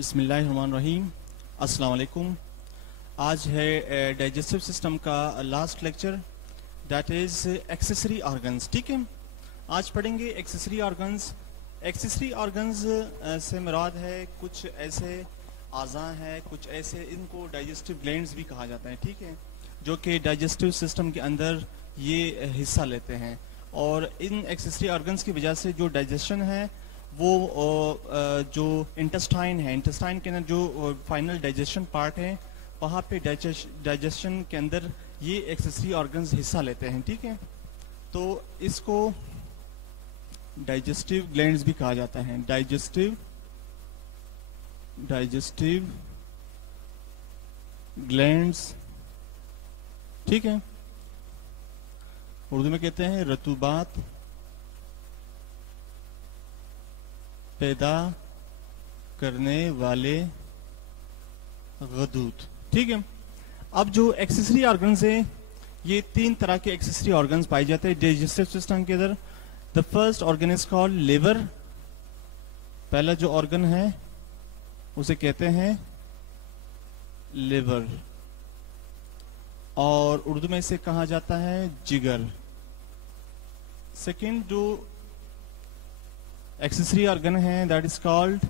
बिस्मिल्लाहिर्रहमानिर्रहीम। अस्सलाम वालेकुम। आज है डाइजेस्टिव सिस्टम का last lecture, that is accessory organs. ठीक है, आज पढ़ेंगे एक्सेसरी ऑर्गन्स। एक्सेसरी ऑर्गन्स से मुराद है कुछ ऐसे आज़ा हैं, कुछ ऐसे, इनको डाइजेस्टिव ग्लैंड्स भी कहा जाता है। ठीक है, जो कि डाइजेस्टिव सिस्टम के अंदर ये हिस्सा लेते हैं, और इन एक्सेसरी ऑर्गन्स की वजह से जो डाइजेशन है वो जो इंटेस्टाइन है, इंटेस्टाइन के अंदर जो फाइनल डाइजेशन पार्ट है, वहाँ पे डाइजेशन के अंदर ये एक्सेसरी ऑर्गन्स हिस्सा लेते हैं। ठीक है, तो इसको डाइजेस्टिव ग्लैंड्स भी कहा जाता है। डाइजेस्टिव ग्लैंड्स, ठीक है, उर्दू में कहते हैं रतूबात पैदा करने वाले गदूत। ठीक है, अब जो एक्सेसरी ऑर्गन्स है, ये तीन तरह के एक्सेसरी ऑर्गन्स पाए जाते हैं डाइजेस्टिव सिस्टम के अंदर। The first organ is called liver. पहला जो ऑर्गन है उसे कहते हैं लिवर, और उर्दू में इसे कहा जाता है जिगर। सेकंड जो एक्सेसरी ऑर्गन है, that is called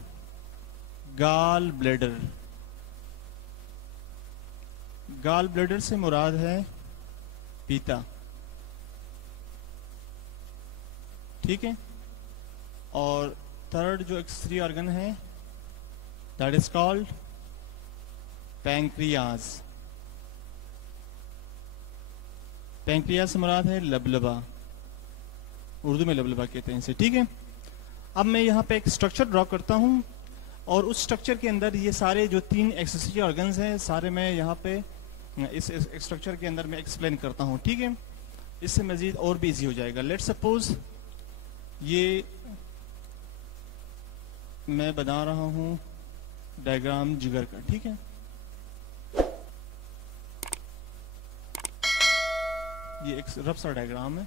gall bladder. Gall bladder से मुराद है पीता। ठीक है, और थर्ड जो एक्सेसरी ऑर्गन है, that is called pancreas. Pancreas से मुराद है लबलबा, उर्दू में लबलबा कहते हैं इसे। ठीक है, अब मैं यहाँ पे एक स्ट्रक्चर ड्रॉ करता हूँ, और उस स्ट्रक्चर के अंदर ये सारे जो तीन एक्सेसरी ऑर्गन्स हैं, सारे मैं यहाँ पे इस स्ट्रक्चर के अंदर मैं एक्सप्लेन करता हूँ। ठीक है, इससे मजीद और भी इजी हो जाएगा। लेट्स सपोज ये मैं बना रहा हूँ डायग्राम जिगर का। ठीक है, ये एक रफ सा डायग्राम है।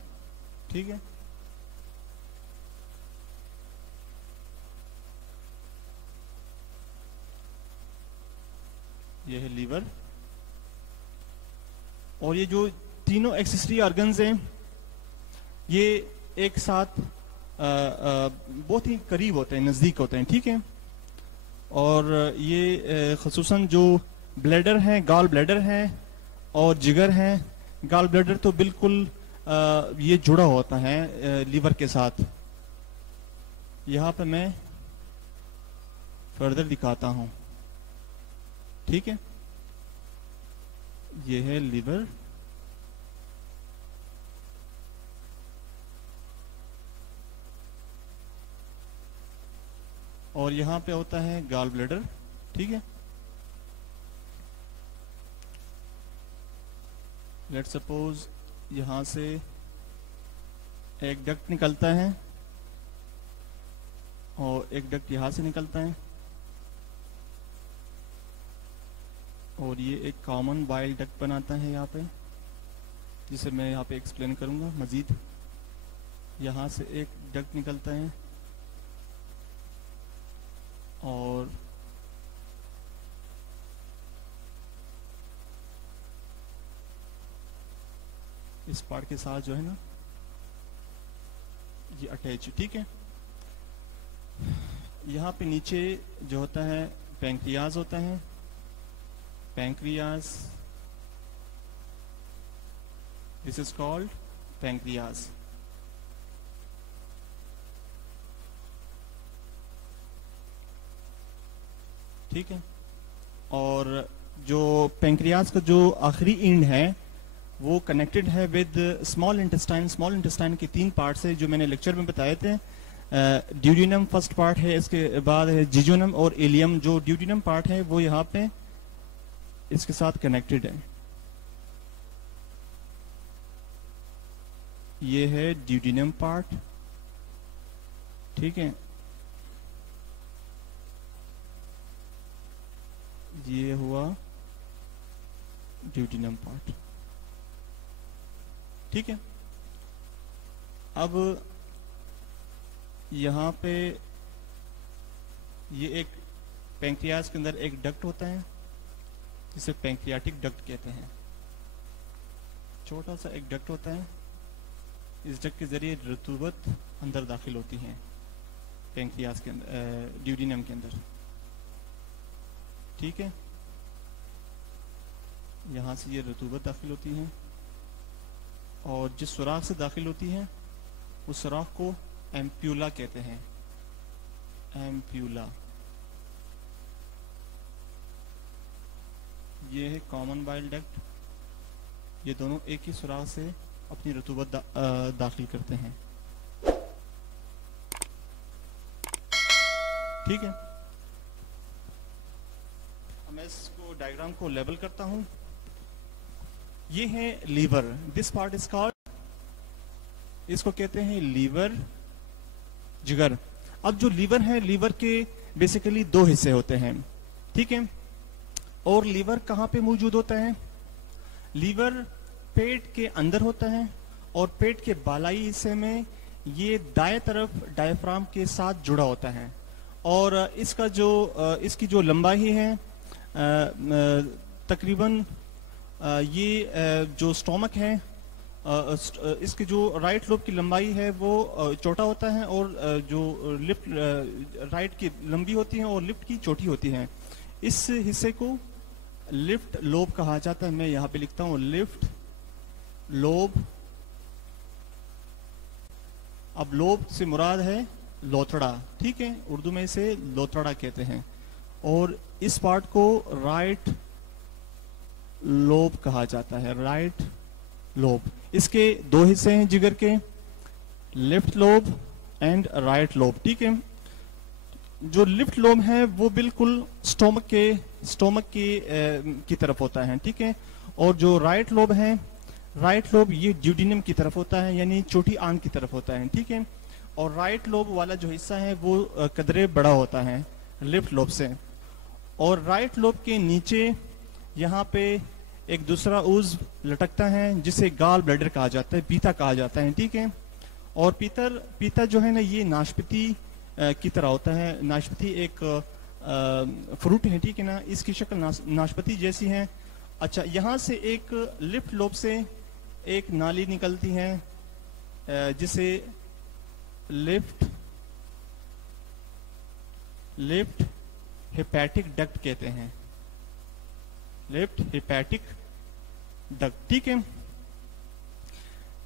ठीक है, ये है लीवर, और ये जो तीनों एक्सेसरी ऑर्गन्स हैं, ये एक साथ बहुत ही करीब होते हैं, नज़दीक होते हैं। ठीक है, और ये ख़ुसूसन जो ब्लैडर है, गॉल ब्लैडर है, और जिगर है। गॉल ब्लैडर तो बिल्कुल ये जुड़ा होता है लीवर के साथ। यहाँ पे मैं फर्दर दिखाता हूँ। ठीक है, ये है लीवर, और यहां पे होता है गॉल ब्लैडर। ठीक है, लेट्स सपोज यहां से एक डक्ट निकलता है, और एक डक्ट यहां से निकलता है, और ये एक कॉमन बाइल डक्ट बनाता है यहाँ पे, जिसे मैं यहाँ पे एक्सप्लेन करूँगा मज़ीद। यहाँ से एक डक्ट निकलता है, और इस पार्ट के साथ जो है ना, ये अटैच। ठीक है, यहाँ पे नीचे जो होता है पैंक्रियाज होता है। Pancreas, this is called pancreas. ठीक है, और जो पैंक्रियाज का जो आखिरी एंड है, वो कनेक्टेड है with small intestine. Small intestine के तीन पार्ट्स है जो मैंने लेक्चर में बताए थे। ड्यूडिनम फर्स्ट पार्ट है, इसके बाद है जिजोनम और इलियम। जो ड्यूडिनम पार्ट है वो यहाँ पे इसके साथ कनेक्टेड है। ये है ड्यूडिनम पार्ट। ठीक है, ये हुआ ड्यूडिनम पार्ट। ठीक है, अब यहाँ पे ये एक पैंक्रियाज के अंदर एक डक्ट होता है जिसे पैंक्रियाटिक डक्ट कहते हैं। छोटा सा एक डक्ट होता है, इस डक्ट के जरिए रतूबत अंदर दाखिल होती है पैंक्रियाज के अंदर, ड्यूडिनम के अंदर। ठीक है, यहाँ से ये रतूबत दाखिल होती है और जिस सुराख से दाखिल होती है उस सुराख को एम्प्यूला कहते हैं। एम्प्यूला, ये है कॉमन बाइल डक्ट। ये दोनों एक ही सुराख से अपनी रतूबत दाखिल करते हैं। ठीक है, मैं इसको डायग्राम को लेबल करता हूं। ये है liver, this part is called, इसको कहते हैं लीवर, जिगर। अब जो लीवर है, लीवर के बेसिकली दो हिस्से होते हैं। ठीक है, और लीवर कहाँ पे मौजूद होता है? लीवर पेट के अंदर होता है और पेट के बालाई हिस्से में ये दाएं तरफ डायफ्राम के साथ जुड़ा होता है। और इसका जो इसकी जो लंबाई है तकरीबन ये जो स्टोमक है, इसकी जो राइट लोब की लंबाई है वो छोटा होता है और जो लिफ्ट राइट की लंबी होती है और लिफ्ट की छोटी होती है। इस हिस्से को लिफ्ट लोब कहा जाता है। मैं यहाँ पे लिखता हूँ लिफ्ट लोब। अब लोब से मुराद है लोथड़ा। ठीक है, उर्दू में इसे लोथड़ा कहते हैं। और इस पार्ट को राइट लोब कहा जाता है, राइट लोब। इसके दो हिस्से हैं जिगर के, left lobe and right lobe. ठीक है, जो लेफ्ट लोब है वो बिल्कुल स्टोमक की तरफ होता है। ठीक है, और जो राइट लोब है, राइट लोब ये ड्यूडिनम की तरफ होता है, यानी छोटी आंत की तरफ होता है। ठीक है, और राइट लोब वाला जो हिस्सा है वो कदरे बड़ा होता है लेफ्ट लोब से। और राइट लोब के नीचे यहाँ पे एक दूसरा उज़्व लटकता है जिसे गाल ब्लैडर कहा जाता है, पीता कहा जाता है। ठीक है, और पीता जो है ना, ये नाशपति की तरह होता है। नाशपति एक फ्रूट है, ठीक है ना, इसकी शक्ल नाशपति जैसी है। अच्छा, यहाँ से एक लिफ्ट लोब से एक नाली निकलती है जिसे लिफ्ट हेपेटिक डक्ट कहते हैं, लिफ्ट हेपेटिक डक्ट। ठीक है,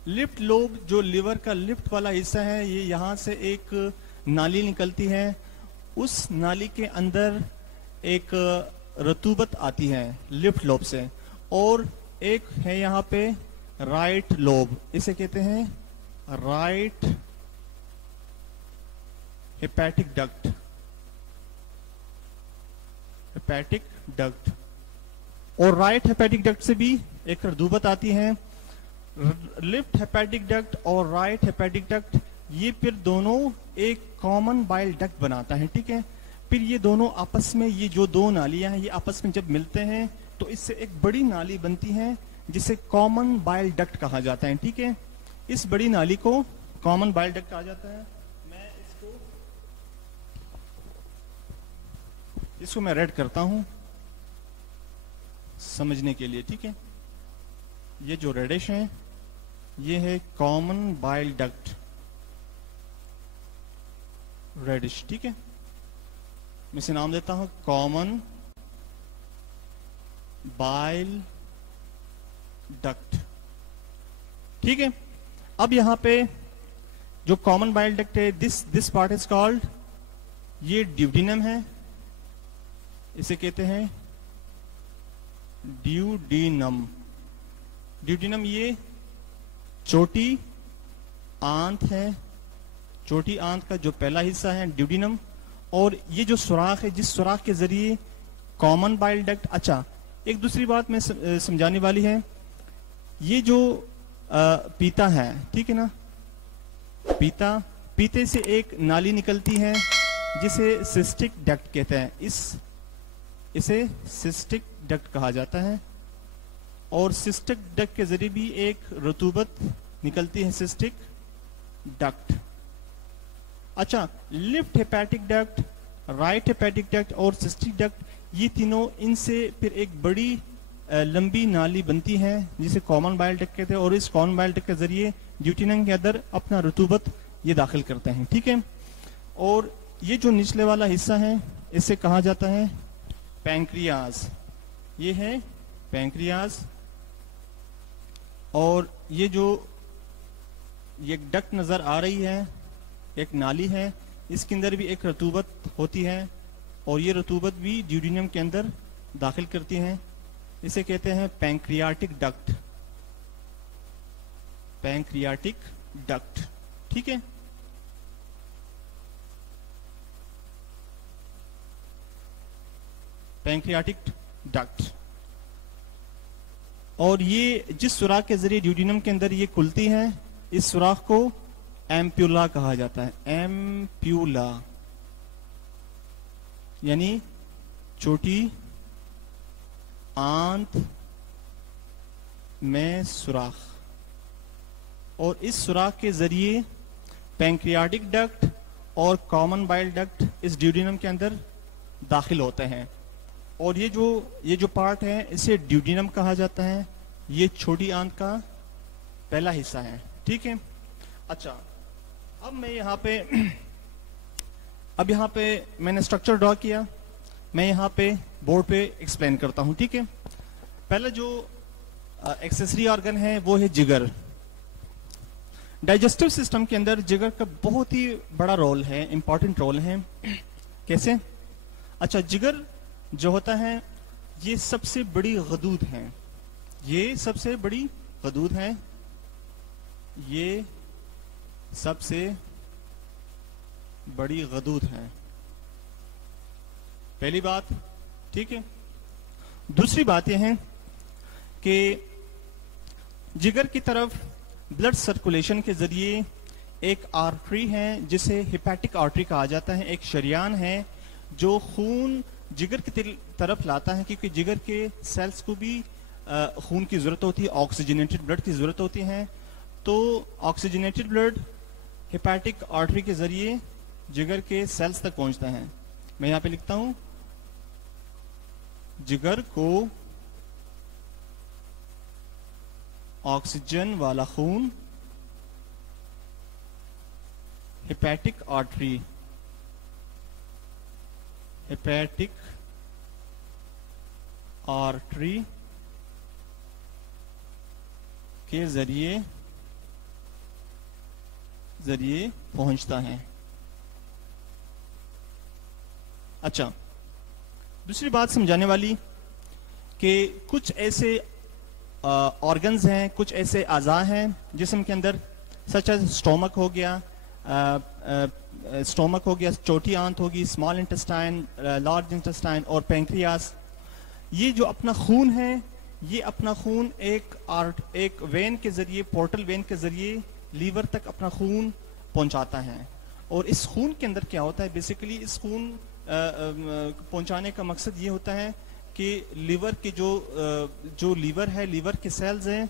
लिफ्ट लोब जो लिवर का लिफ्ट वाला हिस्सा है, ये यहाँ से एक नाली निकलती है। उस नाली के अंदर एक रतूबत आती है लिफ्ट लोब से। और एक है यहाँ पे राइट लोब, इसे कहते हैं right hepatic duct, hepatic duct. और राइट हेपेटिक डक्ट से भी एक रतूबत आती है। लेफ्ट हेपेटिक डक्ट और राइट हेपेटिक डक्ट ये फिर दोनों एक कॉमन बाइल डक्ट बनाता है। ठीक है, फिर ये दोनों आपस में, ये जो दो नालियां हैं, ये आपस में जब मिलते हैं तो इससे एक बड़ी नाली बनती है जिसे कॉमन बाइल डक्ट कहा जाता है। ठीक है, इस बड़ी नाली को कॉमन बाइल डक्ट कहा जाता है। मैं इसको मैं रेड करता हूं समझने के लिए। ठीक है, ये जो रेडिश है ये है कॉमन बाइल डक्ट, रेडिश। ठीक है, मैं इसे नाम देता हूं कॉमन बाइल डक्ट। ठीक है, अब यहां पे जो कॉमन बाइल डक्ट है, दिस पार्ट इज कॉल्ड, ये ड्यूडिनम है, इसे कहते हैं ड्यूडिनम। ड्यूडिनम ये छोटी आंत है, छोटी आंत का जो पहला हिस्सा है ड्यूडिनम। और ये जो सुराख है, जिस सुराख के जरिए कॉमन बाइल डक्ट। अच्छा, एक दूसरी बात में समझाने वाली है, ये जो पीता है, ठीक है ना, पीते से एक नाली निकलती है जिसे सिस्टिक डक्ट कहते हैं। इसे सिस्टिक डक्ट कहा जाता है। और सिस्टिक डक्ट के जरिए भी एक रतूबत निकलती है, सिस्टिक डक्ट। अच्छा, lift hepatic duct right hepatic duct और सिस्टिक डक्ट, ये तीनों, इनसे फिर एक बड़ी लंबी नाली बनती है जिसे कॉमन बाइल डक्ट कहते हैं, और इस कॉमन बाइल डक्ट के जरिए ड्यूटेनम के अंदर अपना रतूबत ये दाखिल करते हैं, ठीक है। और ये जो निचले वाला हिस्सा है इसे कहा जाता है पैंक्रियाज, ये है पैंक्रियाज। और ये जो ये डक्ट नजर आ रही है, एक नाली है, इसके अंदर भी एक रतूबत होती है, और ये रतूबत भी ड्यूटेनम के अंदर दाखिल करती है। इसे कहते हैं पैंक्रियाटिक डक्ट, पैंक्रियाटिक डक्ट, ठीक है। Pancreatic duct. और ये जिस सुराख के जरिए ड्यूटेनम के अंदर ये खुलती है, इस सुराख को एम्प्यूला कहा जाता है, एम्प्यूला यानी छोटी आंत में सुराख। और इस सुराख के जरिए पैंक्रियाटिक डक्ट और कॉमन बाइल डक्ट इस ड्यूटेनम के अंदर दाखिल होते हैं। और ये जो पार्ट है इसे ड्यूटेनम कहा जाता है, ये छोटी आंत का पहला हिस्सा है, ठीक है। अच्छा, अब मैं यहाँ पे मैंने स्ट्रक्चर ड्रॉ किया, मैं यहाँ पे बोर्ड पे एक्सप्लेन करता हूँ, ठीक है। पहला जो एक्सेसरी ऑर्गन है वो है जिगर। डाइजेस्टिव सिस्टम के अंदर जिगर का बहुत ही बड़ा रोल है, इंपॉर्टेंट रोल है। कैसे? अच्छा, जिगर जो होता है ये सबसे बड़ी गदूद है, ये सबसे बड़ी गदूद है, ये सबसे बड़ी गदूद है, पहली बात, ठीक है। दूसरी बात यह है कि जिगर की तरफ ब्लड सर्कुलेशन के जरिए एक आर्टरी है जिसे हेपेटिक आर्टरी कहा जाता है, एक शरियान है जो खून जिगर की तरफ लाता है, क्योंकि जिगर के सेल्स को भी खून की जरूरत होती है, ऑक्सीजनेटेड ब्लड की जरूरत होती है। तो ऑक्सीजनेटेड ब्लड हेपेटिक आर्टरी के जरिए जिगर के सेल्स तक पहुंचता है। मैं यहां पे लिखता हूं, जिगर को ऑक्सीजन वाला खून हेपेटिक आर्टरी, हेपेटिक आर्टरी के जरिए पहुंचता है। अच्छा, दूसरी बात समझाने वाली कि कुछ ऐसे ऑर्गन्स हैं, कुछ ऐसे अज़ा हैं जिस्म के अंदर, सच एज स्टोमक हो गया, छोटी आंत होगी, स्मॉल इंटेस्टाइन, लार्ज इंटेस्टाइन और पैंक्रियास। ये जो अपना खून है, ये अपना खून एक वेन के जरिए, पोर्टल वेन के जरिए लीवर तक अपना खून पहुंचाता है। और इस खून के अंदर क्या होता है, बेसिकली इस खून पहुंचाने का मकसद ये होता है कि लीवर के जो लीवर है, लीवर के सेल्स हैं,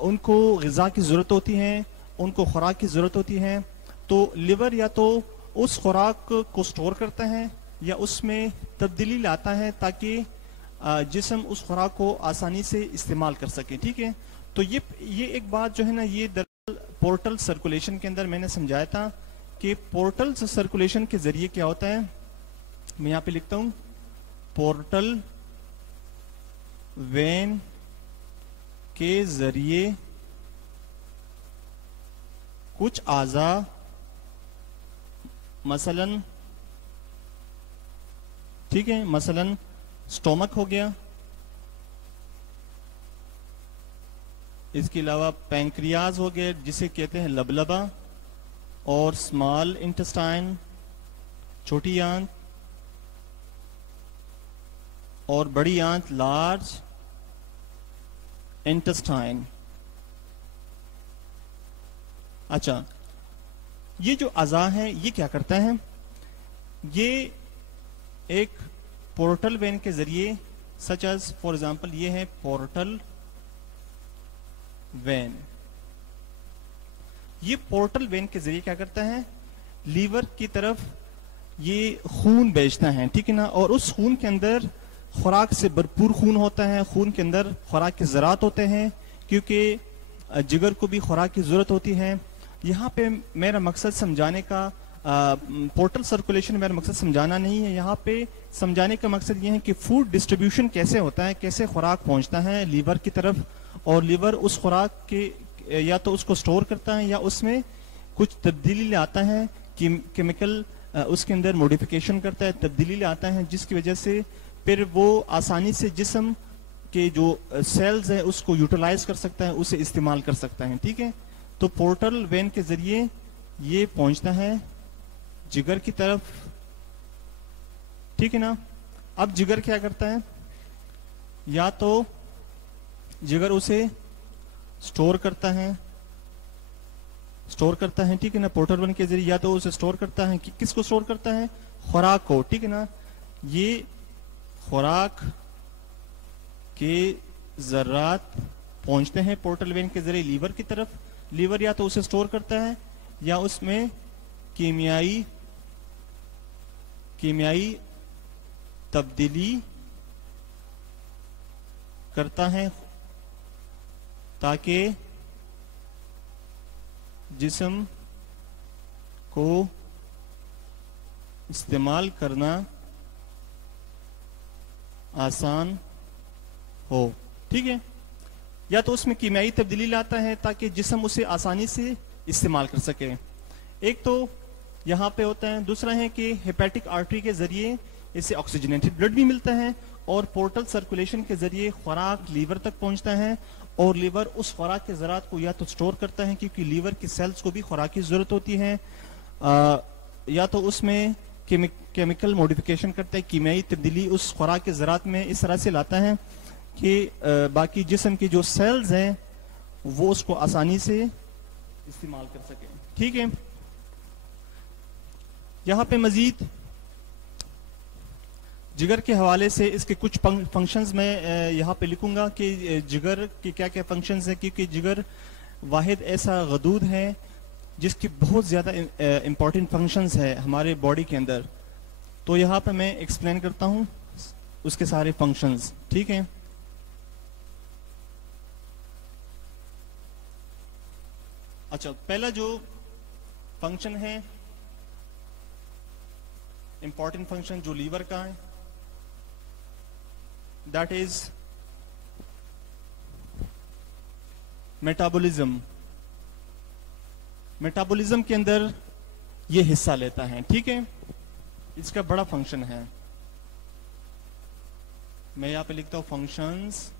उनको ग़िज़ा की ज़रूरत होती है, उनको खुराक की ज़रूरत होती है। तो लिवर या तो उस खुराक को स्टोर करता है या उसमें तब्दीली लाता है ताकि जिस्म उस खुराक को आसानी से इस्तेमाल कर सके, ठीक है। तो ये एक बात जो है ना, ये पोर्टल सर्कुलेशन के अंदर मैंने समझाया था कि पोर्टल सर्कुलेशन के जरिए क्या होता है। मैं यहाँ पे लिखता हूँ, पोर्टल वेन के जरिए कुछ आज़ा, मसलन, ठीक है, मसलन स्टोमक हो गया, इसके अलावा पैंक्रियाज हो गया जिसे कहते हैं लबलबा, और स्मॉल इंटेस्टाइन छोटी आंत, और बड़ी आंत लार्ज इंटेस्टाइन। अच्छा, ये जो अज़ा है ये क्या करता है, ये एक पोर्टल वेन के जरिए, सच एज फॉर एग्जांपल ये है पोर्टल वेन, ये पोर्टल वेन के जरिए क्या करता है, लीवर की तरफ ये खून बेचता है, ठीक है ना, और उस खून के अंदर खुराक से भरपूर खून होता है, खून के अंदर खुराक के ज़रात होते हैं, क्योंकि जिगर को भी खुराक की ज़रूरत होती है। यहाँ पे मेरा मकसद समझाने का पोर्टल सर्कुलेशन मेरा मकसद समझाना नहीं है, यहाँ पे समझाने का मकसद ये है कि फूड डिस्ट्रीब्यूशन कैसे होता है, कैसे खुराक पहुँचता है लीवर की तरफ, और लीवर उस खुराक के या तो उसको स्टोर करता है या उसमें कुछ तब्दीली लाता है, केमिकल उसके अंदर मॉडिफिकेशन करता है, तब्दीली लाता है, जिसकी वजह से फिर वो आसानी से जिस्म के जो सेल्स है उसको यूटिलाइज कर सकता है, उसे इस्तेमाल कर सकता है, ठीक है। तो पोर्टल वेन के जरिए ये पहुंचता है जिगर की तरफ, ठीक है ना। अब जिगर क्या करता है, या तो जिगर उसे स्टोर करता है, ठीक है ना, पोर्टल वेन के जरिए, या तो उसे स्टोर करता है, किसको स्टोर करता है, खुराक को, ठीक है ना। ये खुराक के ज़रात पहुंचते हैं पोर्टल वेन के जरिए लीवर की तरफ। लीवर या तो उसे स्टोर करता है या उसमें कीमियाई तब्दीली करता है ताकि जिस्म को इस्तेमाल करना आसान हो, ठीक है। या तो उसमें कीमियाई तब्दीली लाता है ताकि जिस्म उसे आसानी से इस्तेमाल कर सके। एक तो यहाँ पे होता है, दूसरा है कि हेपेटिक आर्टरी के जरिए इसे ऑक्सीजनेटेड ब्लड भी मिलता है, और पोर्टल सर्कुलेशन के जरिए खुराक लीवर तक पहुंचता है, और लीवर उस खुराक के ज़रात को या तो स्टोर करता है, क्योंकि लीवर की सेल्स को भी खुराक की जरूरत होती है, या तो उसमें केमिकल मॉडिफिकेशन करता है, कीमियाई तब्दीली उस खुराक के ज़रात में इस तरह से लाता है कि बाकी जिस्म की जो सेल्स हैं वो उसको आसानी से इस्तेमाल कर सके, ठीक है। यहाँ पे मजीद जिगर के हवाले से इसके कुछ फंक्शंस में यहाँ पे लिखूंगा कि जिगर के क्या क्या फंक्शंस हैं, क्योंकि जिगर वाहिद ऐसा गदूद है जिसकी बहुत ज़्यादा इम्पॉर्टेंट फंक्शंस है हमारे बॉडी के अंदर। तो यहाँ पे मैं एक्सप्लेन करता हूँ उसके सारे फंक्शंस, ठीक है। अच्छा, पहला जो फंक्शन है, इंपॉर्टेंट फंक्शन जो लीवर का है, दैट इज मेटाबॉलिज्म। मेटाबॉलिज्म के अंदर ये हिस्सा लेता है, ठीक है। इसका बड़ा फंक्शन है, मैं यहां पे लिखता हूं फंक्शंस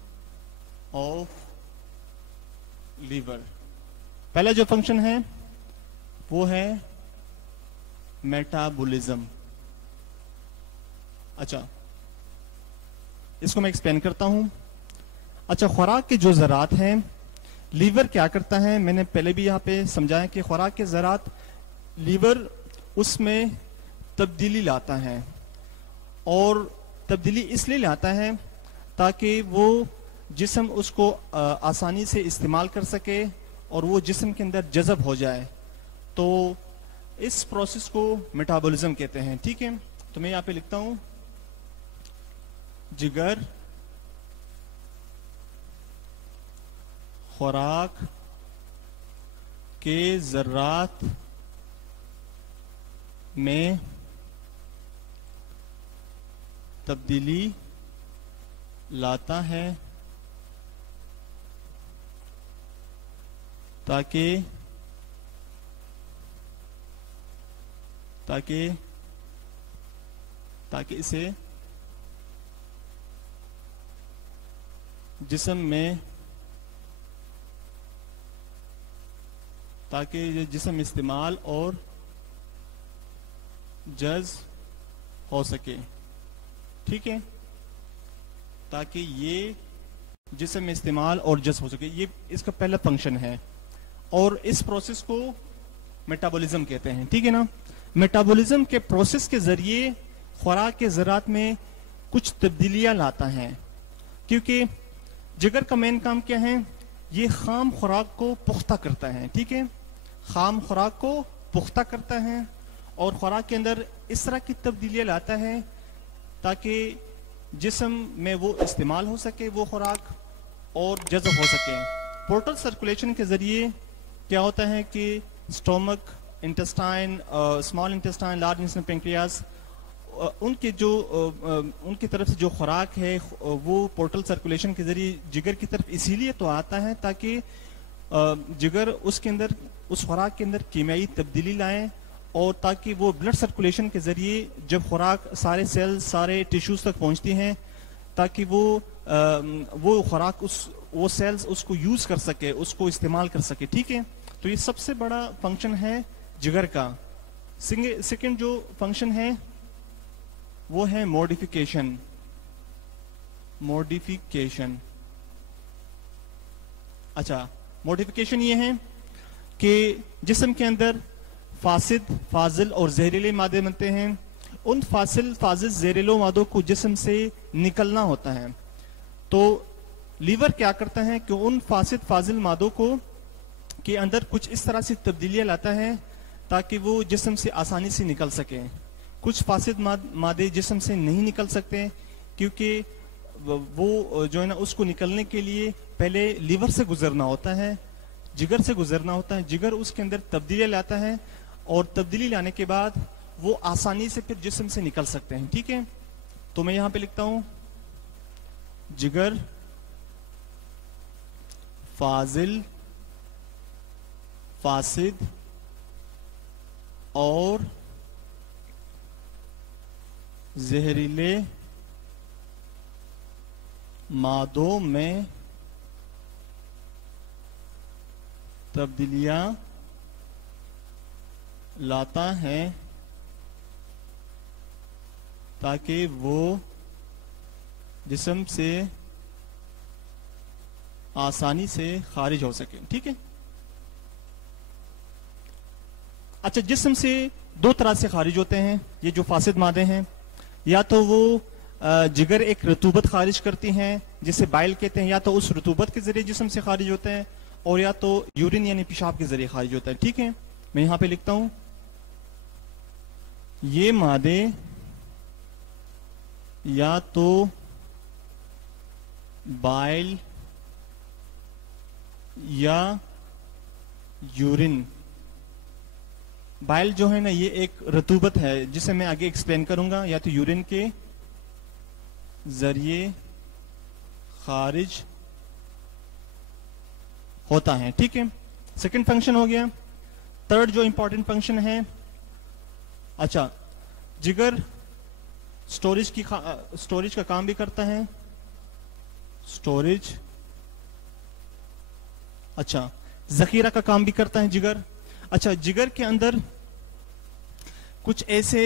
ऑफ लीवर। पहला जो फंक्शन है वो है मेटाबॉलिज्म। अच्छा, इसको मैं एक्सप्लेन करता हूं। अच्छा, खुराक के जो ज़रात हैं, लीवर क्या करता है, मैंने पहले भी यहाँ पे समझाया कि खुराक के ज़रात लीवर उसमें तब्दीली लाता है, और तब्दीली इसलिए लाता है ताकि वो जिस्म उसको आसानी से इस्तेमाल कर सके और वो जिस्म के अंदर जज़ब हो जाए। तो इस प्रोसेस को मेटाबॉलिज्म कहते हैं, ठीक है। तो मैं यहाँ पे लिखता हूं जिगर खुराक के ज़रात में तब्दीली लाता है ताकि इसे जिस्म में, ताकि ये जिस्म इस्तेमाल और जज हो सके, ठीक है। ताकि ये जिस्म इस्तेमाल और जज हो सके, ये इसका पहला फंक्शन है, और इस प्रोसेस को मेटाबॉलिज्म कहते हैं, ठीक है ना। मेटाबॉलिज्म के प्रोसेस के जरिए खुराक के ज़रात में कुछ तब्दीलियां लाता है, क्योंकि जिगर का मेन काम क्या है, ये खाम खुराक को पुख्ता करता है, ठीक है। खाम खुराक को पुख्ता करता है और खुराक के अंदर इस तरह की तब्दीलियाँ लाता है ताकि जिस्म में वो इस्तेमाल हो सके वो खुराक और जज़ब हो सके। पोर्टल सर्कुलेशन के ज़रिए क्या होता है कि stomach, intestine, small intestine, large intestine, pancreas, उनकी तरफ से जो खुराक है वो पोर्टल सर्कुलेशन के ज़रिए जिगर की तरफ इसीलिए तो आता है ताकि जिगर उसके अंदर, उस खुराक के अंदर कीमियाई तब्दीली लाएं और ताकि वो ब्लड सर्कुलेशन के ज़रिए जब खुराक सारे सेल्स, सारे टिश्यूज़ तक पहुंचती हैं ताकि वो खुराक वो सेल्स उसको यूज़ कर सके, उसको इस्तेमाल कर सके। ठीक है, तो ये सबसे बड़ा फंक्शन है जिगर का। सेकेंड जो फंक्शन है वो है मॉडिफिकेशन। अच्छा, मॉडिफिकेशन ये है कि जिस्म के अंदर फासिद, फाजिल और जहरीले मादे बनते हैं। उन फाजिल, जहरीले मादों को जिस्म से निकलना होता है, तो लीवर क्या करता है कि उन फासिद, फाजिल मादों को के अंदर कुछ इस तरह से तब्दीलियां लाता है ताकि वो जिस्म से आसानी से निकल सके। कुछ फासिद मादे जिस्म से नहीं निकल सकते क्योंकि वो जो है ना उसको निकलने के लिए पहले लीवर से गुजरना होता है, जिगर से गुजरना होता है। जिगर उसके अंदर तब्दीलियां लाता है और तब्दीली लाने के बाद वो आसानी से फिर जिस्म से निकल सकते हैं। ठीक है, तो मैं यहां पे लिखता हूं जिगर, फाजिल, फासिद और जहरीले मादों में तब्दीलियां लाता है ताकि वो जिस्म से आसानी से खारिज हो सके। ठीक है, अच्छा, जिस्म से दो तरह से खारिज होते हैं ये जो फासिद मादे हैं। या तो वो जिगर एक रतूबत खारिज करती हैं जिसे बाइल कहते हैं, या तो उस रतूबत के जरिए जिस्म से खारिज होते हैं, और या तो यूरिन यानी पेशाब के जरिए खारिज होता है। ठीक है, मैं यहां पे लिखता हूं ये मादे या तो बाइल या यूरिन, बाइल जो है ना ये एक रतूबत है जिसे मैं आगे एक्सप्लेन करूंगा, या तो यूरिन के जरिए खारिज होता है। ठीक है, सेकंड फंक्शन हो गया। थर्ड जो इंपॉर्टेंट फंक्शन है, अच्छा, जिगर स्टोरेज का काम भी करता है, स्टोरेज, अच्छा, जखीरा का काम भी करता है जिगर। अच्छा, जिगर के अंदर कुछ ऐसे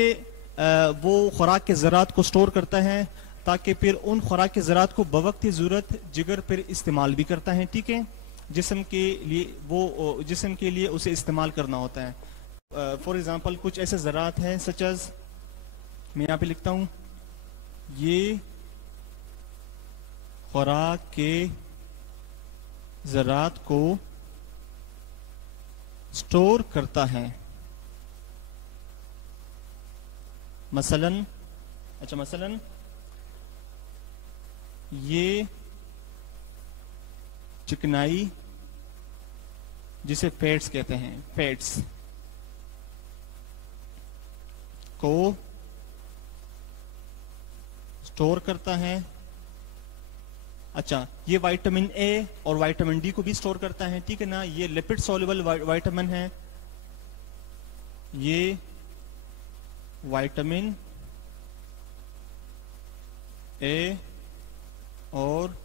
वो खुराक के ज़रात को स्टोर करता है ताकि फिर उन खुराक के ज़रात को बवक्त ज़रूरत जिगर फिर इस्तेमाल भी करता है। ठीक है, जिस्म के लिए वो जिस्म के लिए उसे इस्तेमाल करना होता है। फॉर एग्जांपल कुछ ऐसे ज़रात हैं सच एज, मैं यहाँ पे लिखता हूँ ये खुराक के ज़रात को स्टोर करता है। मसलन, अच्छा, मसलन ये चिकनाई जिसे फैट्स कहते हैं, फैट्स को स्टोर करता है। अच्छा, ये विटामिन ए और विटामिन डी को भी स्टोर करता है। ठीक है ना, ये लिपिड सॉल्युबल विटामिन है, ये विटामिन ए और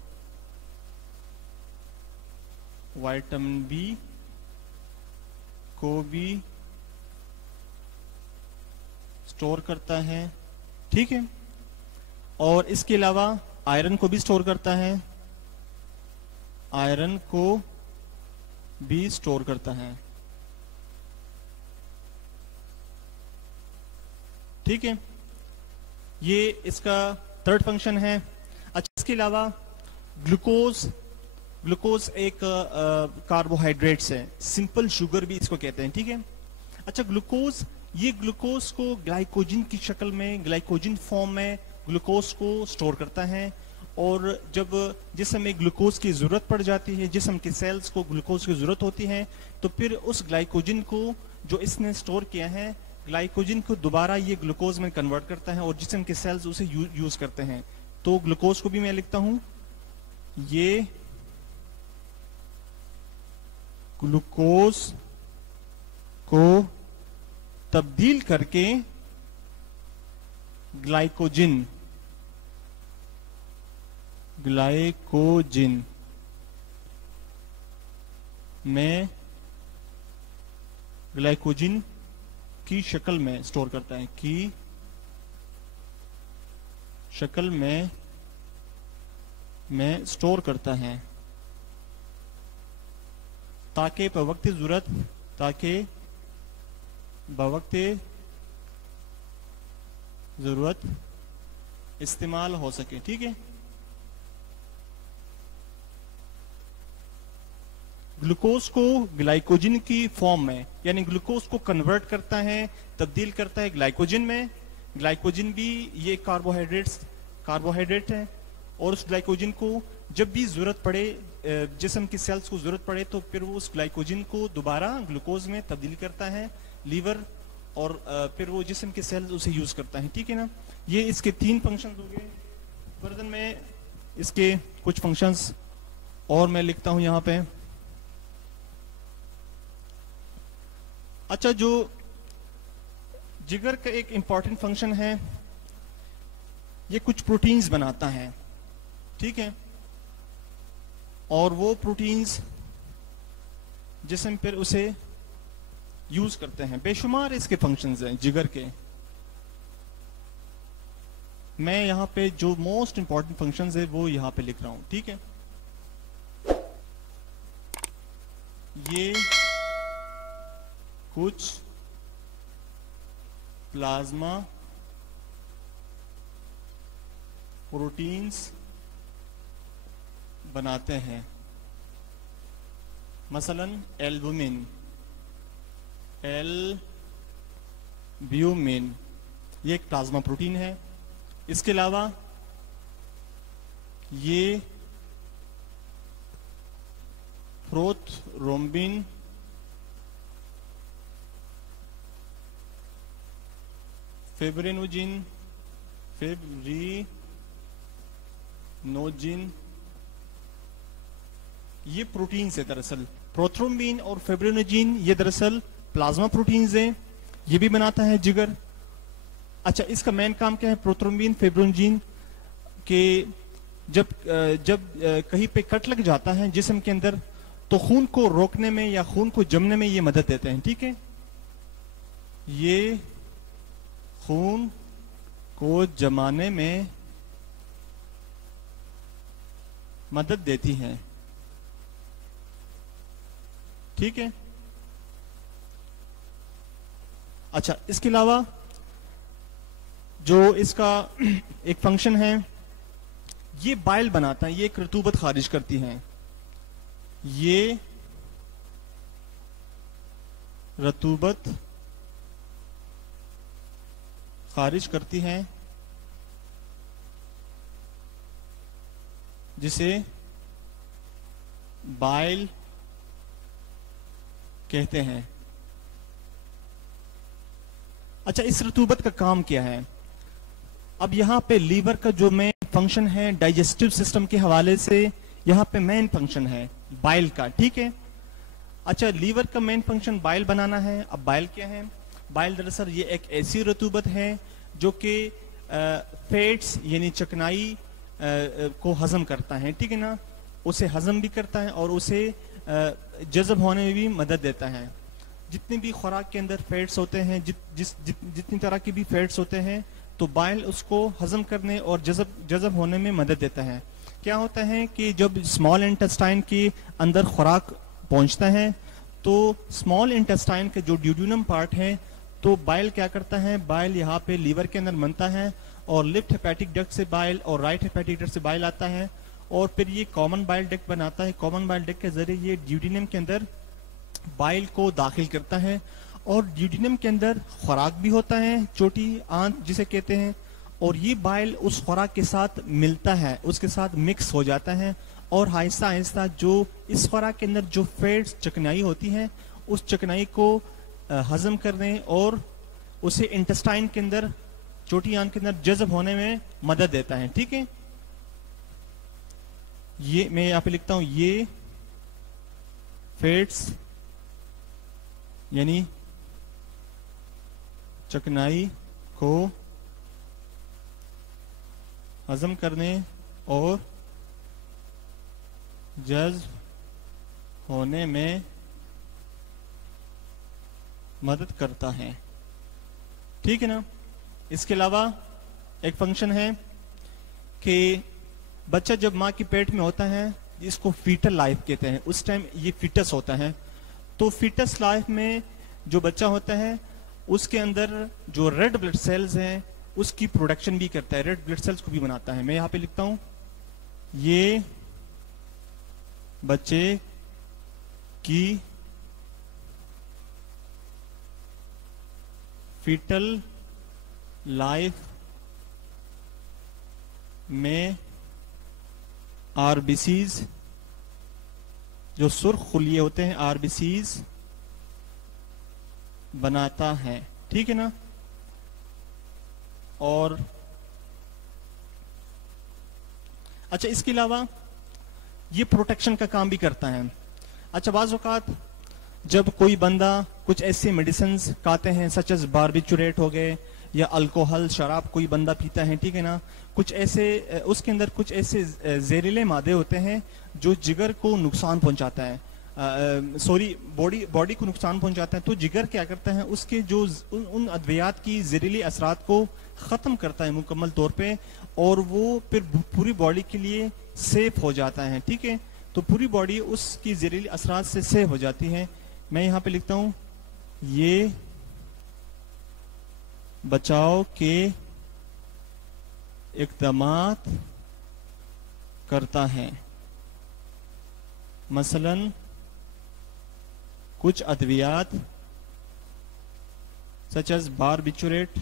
विटामिन बी को भी स्टोर करता है। ठीक है, और इसके अलावा आयरन को भी स्टोर करता है, आयरन को भी स्टोर करता है। ठीक है, ये इसका थर्ड फंक्शन है। अच्छा, इसके अलावा ग्लूकोज एक कार्बोहाइड्रेट्स है, सिंपल शुगर भी इसको कहते हैं। ठीक है, अच्छा, ग्लूकोज ये ग्लूकोज को ग्लाइकोजन की शक्ल में, ग्लाइकोजन फॉर्म में ग्लूकोज को स्टोर करता है। और जब जिस्म में ग्लूकोज की जरूरत पड़ जाती है, जिस्म के सेल्स को ग्लूकोज की जरूरत होती है, तो फिर उस ग्लाइकोजन को जो इसने स्टोर किया है, ग्लाइकोजन को दोबारा ये ग्लूकोज में कन्वर्ट करता है और जिस्म के सेल्स उसे यूज करते हैं। तो ग्लूकोज को भी मैं लिखता हूं, ये ग्लूकोज को तब्दील करके ग्लाइकोजन में ग्लाइकोजन की शक्ल में स्टोर करता है, की शक्ल में स्टोर करता है, ताकि बवक्त जरूरत इस्तेमाल हो सके। ठीक है, ग्लूकोज को ग्लाइकोजन की फॉर्म में, यानी ग्लूकोज को कन्वर्ट करता है, तब्दील करता है ग्लाइकोजन में। ग्लाइकोजन भी ये कार्बोहाइड्रेट है, और उस ग्लाइकोजन को जब भी जरूरत पड़े, जिस्म की सेल्स को जरूरत पड़े, तो फिर वो उस ग्लाइकोजन को दोबारा ग्लूकोज में तब्दील करता है लीवर, और फिर वो जिस्म के सेल्स उसे यूज करता है। ठीक है ना, ये इसके 3 फंक्शन हो गए। बर्तन में इसके कुछ फंक्शंस और मैं लिखता हूं यहां पे। अच्छा, जो जिगर का एक इंपॉर्टेंट फंक्शन है, ये कुछ प्रोटीन्स बनाता है। ठीक है, और वो प्रोटीन्स जिसम फिर उसे यूज करते हैं। बेशुमार इसके फंक्शंस हैं जिगर के। मैं यहां पे जो मोस्ट इंपॉर्टेंट फंक्शंस है वो यहां पे लिख रहा हूं। ठीक है, ये कुछ प्लाज्मा प्रोटीन्स बनाते हैं, मसलन एल्बुमिन, ये एक प्लाज्मा प्रोटीन है। इसके अलावा ये प्रोथ्रोम्बिन, फिब्रिनोजिन, ये प्रोटीन्स है। दरअसल प्रोथ्रोम्बिन और फिब्रिनोजिन ये दरअसल प्लाज्मा प्रोटीन्स हैं, ये भी बनाता है जिगर। अच्छा, इसका मेन काम क्या है? प्रोथ्रोम्बिन, फिब्रिनोजिन के जब कहीं पे कट लग जाता है जिस्म के अंदर, तो खून को रोकने में या खून को जमने में ये मदद देते हैं। ठीक है, ये खून को जमाने में मदद देती हैं। ठीक है, अच्छा, इसके अलावा जो इसका एक फंक्शन है, ये बाइल बनाता है, ये एक रतूबत खारिज करती हैं। ये रतूबत खारिज करती हैं, जिसे बाइल कहते हैं। अच्छा, इस रतूबत का काम क्या है? अब यहां पे लीवर का जो मेन फंक्शन है डाइजेस्टिव सिस्टम के हवाले से, यहां पे मेन फंक्शन है बाइल का। ठीक है, अच्छा, लीवर का मेन फंक्शन बाइल बनाना है। अब बाइल क्या है? बाइल दरअसल ये एक ऐसी रतूबत है जो कि फैट्स यानी चिकनाई को हजम करता है। ठीक है ना, उसे हजम भी करता है और उसे जज़ब होने में भी मदद देता है। जितनी भी खुराक के अंदर फैट्स होते हैं, जितनी तरह की भी फैट्स होते हैं, तो बाइल उसको हजम करने और जज़ब होने में मदद देता है। क्या होता है कि जब स्मॉल इंटेस्टाइन के अंदर खुराक पहुंचता है, तो स्मॉल इंटेस्टाइन का जो ड्यूडेनम पार्ट है, तो बाइल क्या करता है? बाइल यहाँ पे लीवर के अंदर बनता है और लेफ्ट हेपेटिक डक्ट से बाइल और राइट हेपेटिक डक्ट से बाइल आता है, और फिर ये कॉमन बाइल डक्ट बनाता है। कॉमन बाइल डक्ट के जरिए ये ड्यूडेनम के अंदर बाइल को दाखिल करता है और ड्यूडेनम के अंदर खुराक भी होता है, छोटी आंत जिसे कहते हैं, और ये बाइल उस खुराक के साथ मिलता है, उसके साथ मिक्स हो जाता है और आहिस्ता आहिस्ता जो इस खुराक के अंदर जो फैट्स चिकनाई होती है उस चिकनाई को हजम करने और उसे इंटेस्टाइन के अंदर, छोटी आंत के अंदर जज़ब होने में मदद देता है। ठीक है, ये मैं यहां पे लिखता हूं, ये फैट्स यानी चिकनाई को हजम करने और जज़ब होने में मदद करता है। ठीक है ना। इसके अलावा एक फंक्शन है कि बच्चा जब माँ के पेट में होता है, इसको फीटल लाइफ कहते हैं, उस टाइम ये फीटस होता है। तो फीटस लाइफ में जो बच्चा होता है उसके अंदर जो रेड ब्लड सेल्स हैं उसकी प्रोडक्शन भी करता है, रेड ब्लड सेल्स को भी बनाता है। मैं यहां पे लिखता हूं, ये बच्चे की फीटल लाइफ में आरबीसीज, जो सुर्ख खुलिये होते हैं, आरबीसीज बनाता है। ठीक है ना। और अच्छा, इसके अलावा ये प्रोटेक्शन का काम भी करता है। अच्छा, बाज़ औक़ात जब कोई बंदा कुछ ऐसे मेडिसिन खाते हैं, सच एज बारबिचुरेट हो गए या अल्कोहल, शराब कोई बंदा पीता है, ठीक है ना, कुछ ऐसे उसके अंदर कुछ ऐसे जहरीले मादे होते हैं जो जिगर को नुकसान पहुंचाता है, बॉडी को नुकसान पहुंचाता है। तो जिगर क्या करता है, उसके जो उन अद्वियात की जहरीली असरात को ख़त्म करता है मुकम्मल तौर पे, और वो फिर पूरी बॉडी के लिए सेफ हो जाता है। ठीक है, तो पूरी बॉडी उसकी जहरीली असरात से सेफ हो जाती है। मैं यहाँ पे लिखता हूँ, ये बचाव के इक़दामात करता है। मसलन कुछ अद्वियात सच एज बारबिचुरेट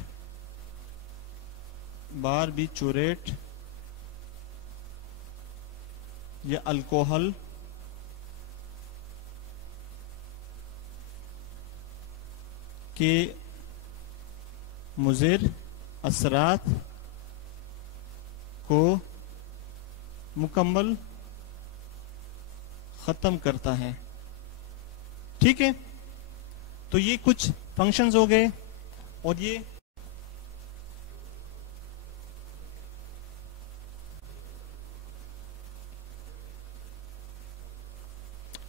या अल्कोहल के मुज़िर असरात को मुकम्मल खत्म करता है। ठीक है, तो ये कुछ फंक्शंस हो गए। और ये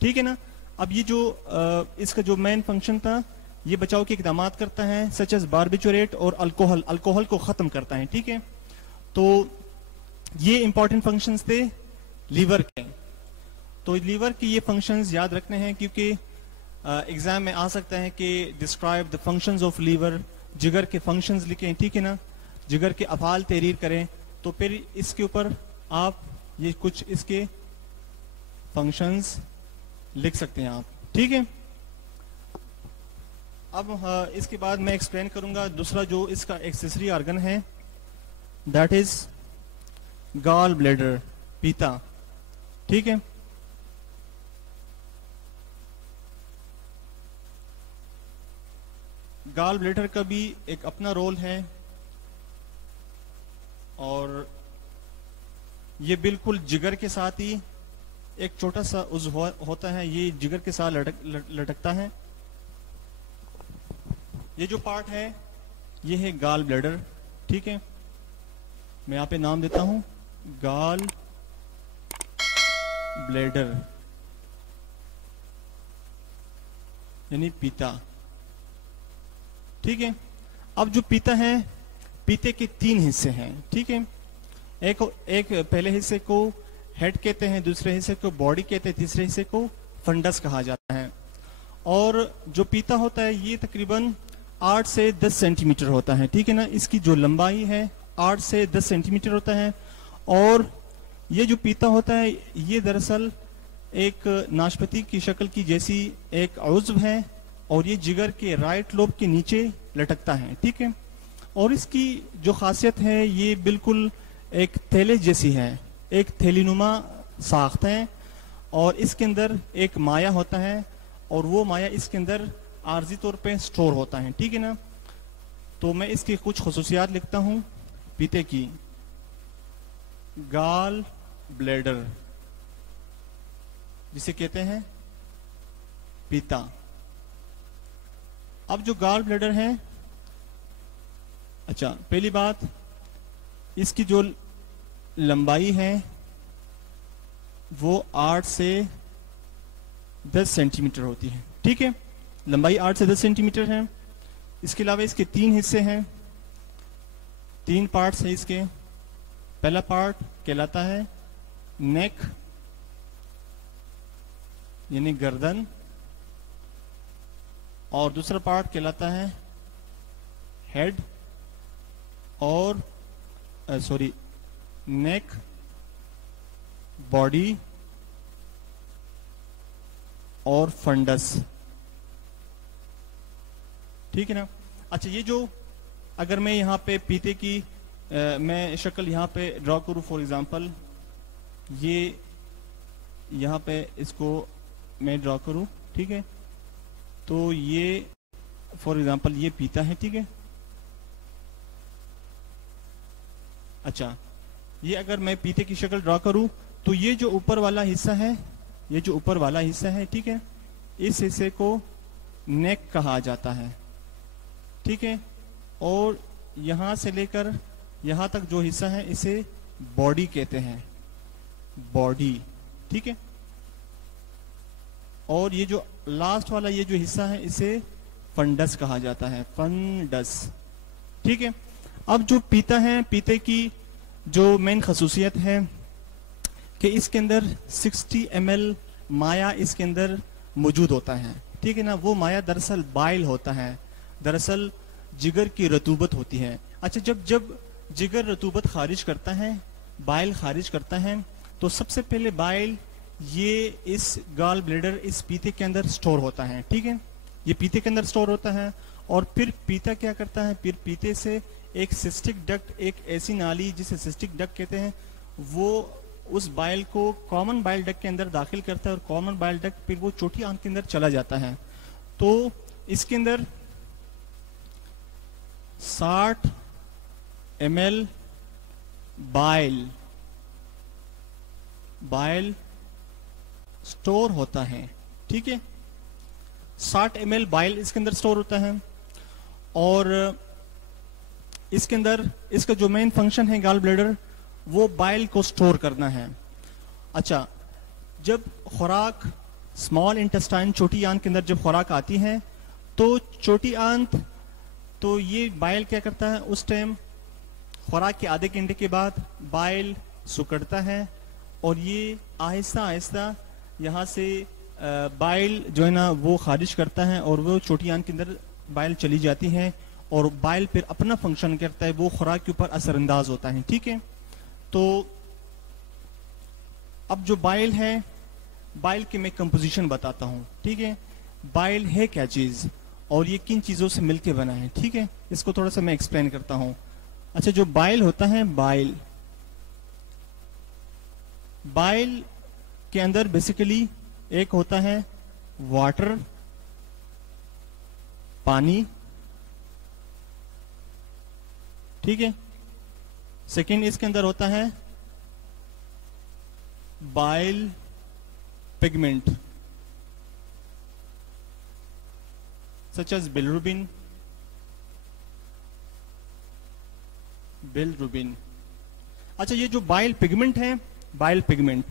ठीक है ना। अब ये जो इसका जो मेन फंक्शन था, ये बचाव के इक़दाम करता है, सच एज बारबिचुरेट और अल्कोहल को खत्म करता है। ठीक है, तो ये इंपॉर्टेंट फंक्शंस थे लीवर के। तो लीवर के ये फंक्शंस याद रखने हैं, क्योंकि एग्जाम में आ सकता है कि describe the functions of liver, जिगर के फंक्शंस लिखें। ठीक है ना, जिगर के अफ़ाल तहरीर करें, तो फिर इसके ऊपर आप ये कुछ इसके फंक्शंस लिख सकते हैं आप। ठीक है, अब इसके बाद मैं एक्सप्लेन करूंगा दूसरा जो इसका एक्सेसरी ऑर्गन है, दैट इज गॉल ब्लैडर, पीता। ठीक है, गॉल ब्लैडर का भी एक अपना रोल है, और ये बिल्कुल जिगर के साथ ही एक छोटा सा उज़्व होता है, ये जिगर के साथ लटकता है। ये जो पार्ट है ये है गॉल ब्लैडर। ठीक है, मैं यहाँ पे नाम देता हूं गॉल ब्लैडर यानी पीता। ठीक है, अब जो पीता है, पीते के 3 हिस्से हैं। ठीक है, एक पहले हिस्से को हेड कहते हैं, दूसरे हिस्से को बॉडी कहते हैं, तीसरे हिस्से को फंडस कहा जाता है। और जो पीता होता है ये तकरीबन 8 से 10 सेंटीमीटर होता है। ठीक है ना, इसकी जो लंबाई है 8 से 10 सेंटीमीटर होता है। और ये जो पीता होता है ये दरअसल एक नाशपाती की शक्ल की जैसी एक उज़्व है, और ये जिगर के राइट लोब के नीचे लटकता है, ठीक है। और इसकी जो खासियत है ये बिल्कुल एक थैले जैसी है, एक थैलीनुमा साख्त है, और इसके अंदर एक माया होता है और वो माया इसके अंदर आर्जी तौर पे स्टोर होता है, ठीक है ना। तो मैं इसकी कुछ खसूसियात लिखता हूँ। पीते की गाल ब्लैडर जिसे कहते हैं पीता। अब जो गाल ब्लैडर है, अच्छा पहली बात इसकी जो लंबाई है वो 8 से 10 सेंटीमीटर होती है, ठीक है। लंबाई 8 से 10 सेंटीमीटर है। इसके अलावा इसके 3 हिस्से हैं, 3 पार्ट्स हैं इसके। पहला पार्ट कहलाता है नेक यानी गर्दन, और दूसरा पार्ट कहलाता है हेड और नेक, बॉडी और फंडस, ठीक है ना। अच्छा ये जो अगर मैं यहाँ पे पीते की मैं शक्ल यहाँ पे ड्रॉ करूँ, फॉर एग्जांपल ये यहाँ पे इसको मैं ड्रॉ करूँ, ठीक है। तो ये फॉर एग्जांपल ये पीता है, ठीक है। अच्छा ये अगर मैं पीते की शक्ल ड्रॉ करूँ तो ये जो ऊपर वाला हिस्सा है, ये जो ऊपर वाला हिस्सा है, ठीक है, इस हिस्से को नेक कहा जाता है, ठीक है। और यहां से लेकर यहां तक जो हिस्सा है इसे बॉडी कहते हैं, बॉडी, ठीक है। और ये जो लास्ट वाला ये जो हिस्सा है इसे फंडस कहा जाता है, फंडस, ठीक है। अब जो पीता है, पीते की जो मेन खसूसियत है कि इसके अंदर 60 ml माया इसके अंदर मौजूद होता है, ठीक है ना। वो माया दरअसल बाइल होता है, दरअसल जिगर की रतूबत होती है। अच्छा जब जब जिगर रतूबत खारिज करता है, बाइल खारिज करता है, तो सबसे पहले बाइल ये इस गाल ब्लैडर, इस पीते के अंदर स्टोर होता है, ठीक है। ये पीते के अंदर स्टोर होता है और फिर पीता क्या करता है, फिर पीते से एक सिस्टिक डक्ट, एक ऐसी नाली जिसे सिस्टिक डक्ट कहते हैं, वो उस बाइल को कॉमन बाइल डक्ट के अंदर दाखिल करता है और कॉमन बाइल डक्ट फिर वो छोटी आंत के अंदर चला जाता है। तो इसके अंदर 60 ml बाइल स्टोर होता है, ठीक है। 60 ml बाइल इसके अंदर स्टोर होता है और इसके अंदर इसका जो मेन फंक्शन है गाल ब्लैडर, वो बाइल को स्टोर करना है। अच्छा जब खुराक स्मॉल इंटेस्टाइन, छोटी आंत के अंदर जब खुराक आती है तो छोटी आंत, तो ये बाइल क्या करता है, उस टाइम खुराक के आधे घंटे के बाद बाइल सुकड़ता है और ये आहिस्ता आहिस्ता यहाँ से बाइल जो है ना वो खारिज करता है और वो छोटी आंत के अंदर बाइल चली जाती है और बाइल फिर अपना फंक्शन करता है, वो खुराक के ऊपर असरअंदाज होता है, ठीक है। तो अब जो बाइल है, बाइल की मैं कंपोजिशन बताता हूँ, ठीक है। बाइल है क्या चीज और ये किन चीजों से मिलके बना है, ठीक है। इसको थोड़ा सा मैं एक्सप्लेन करता हूँ। अच्छा जो बाइल होता है, बाइल के अंदर बेसिकली एक होता है वाटर, पानी, ठीक है। सेकेंड इसके अंदर होता है bile pigment such as bilirubin. अच्छा ये जो बाइल पिगमेंट है, बाइल पिगमेंट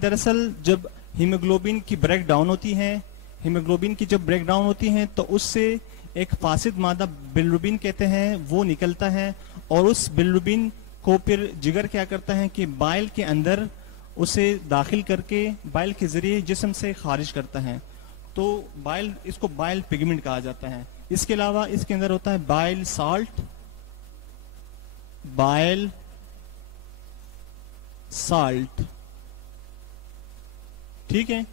दरअसल जब हीमोग्लोबिन की ब्रेक डाउन होती है, हीमोग्लोबिन की जब ब्रेक डाउन होती है तो उससे एक फासिद मादा बिलरुबिन कहते हैं वो निकलता है और उस बिलरुबिन को फिर जिगर क्या करता है कि बाइल के अंदर उसे दाखिल करके बाइल के जरिए जिस्म से खारिज करता है। तो बाइल, इसको बाइल पिगमेंट कहा जाता है। इसके अलावा इसके अंदर होता है बाइल साल्ट, ठीक है।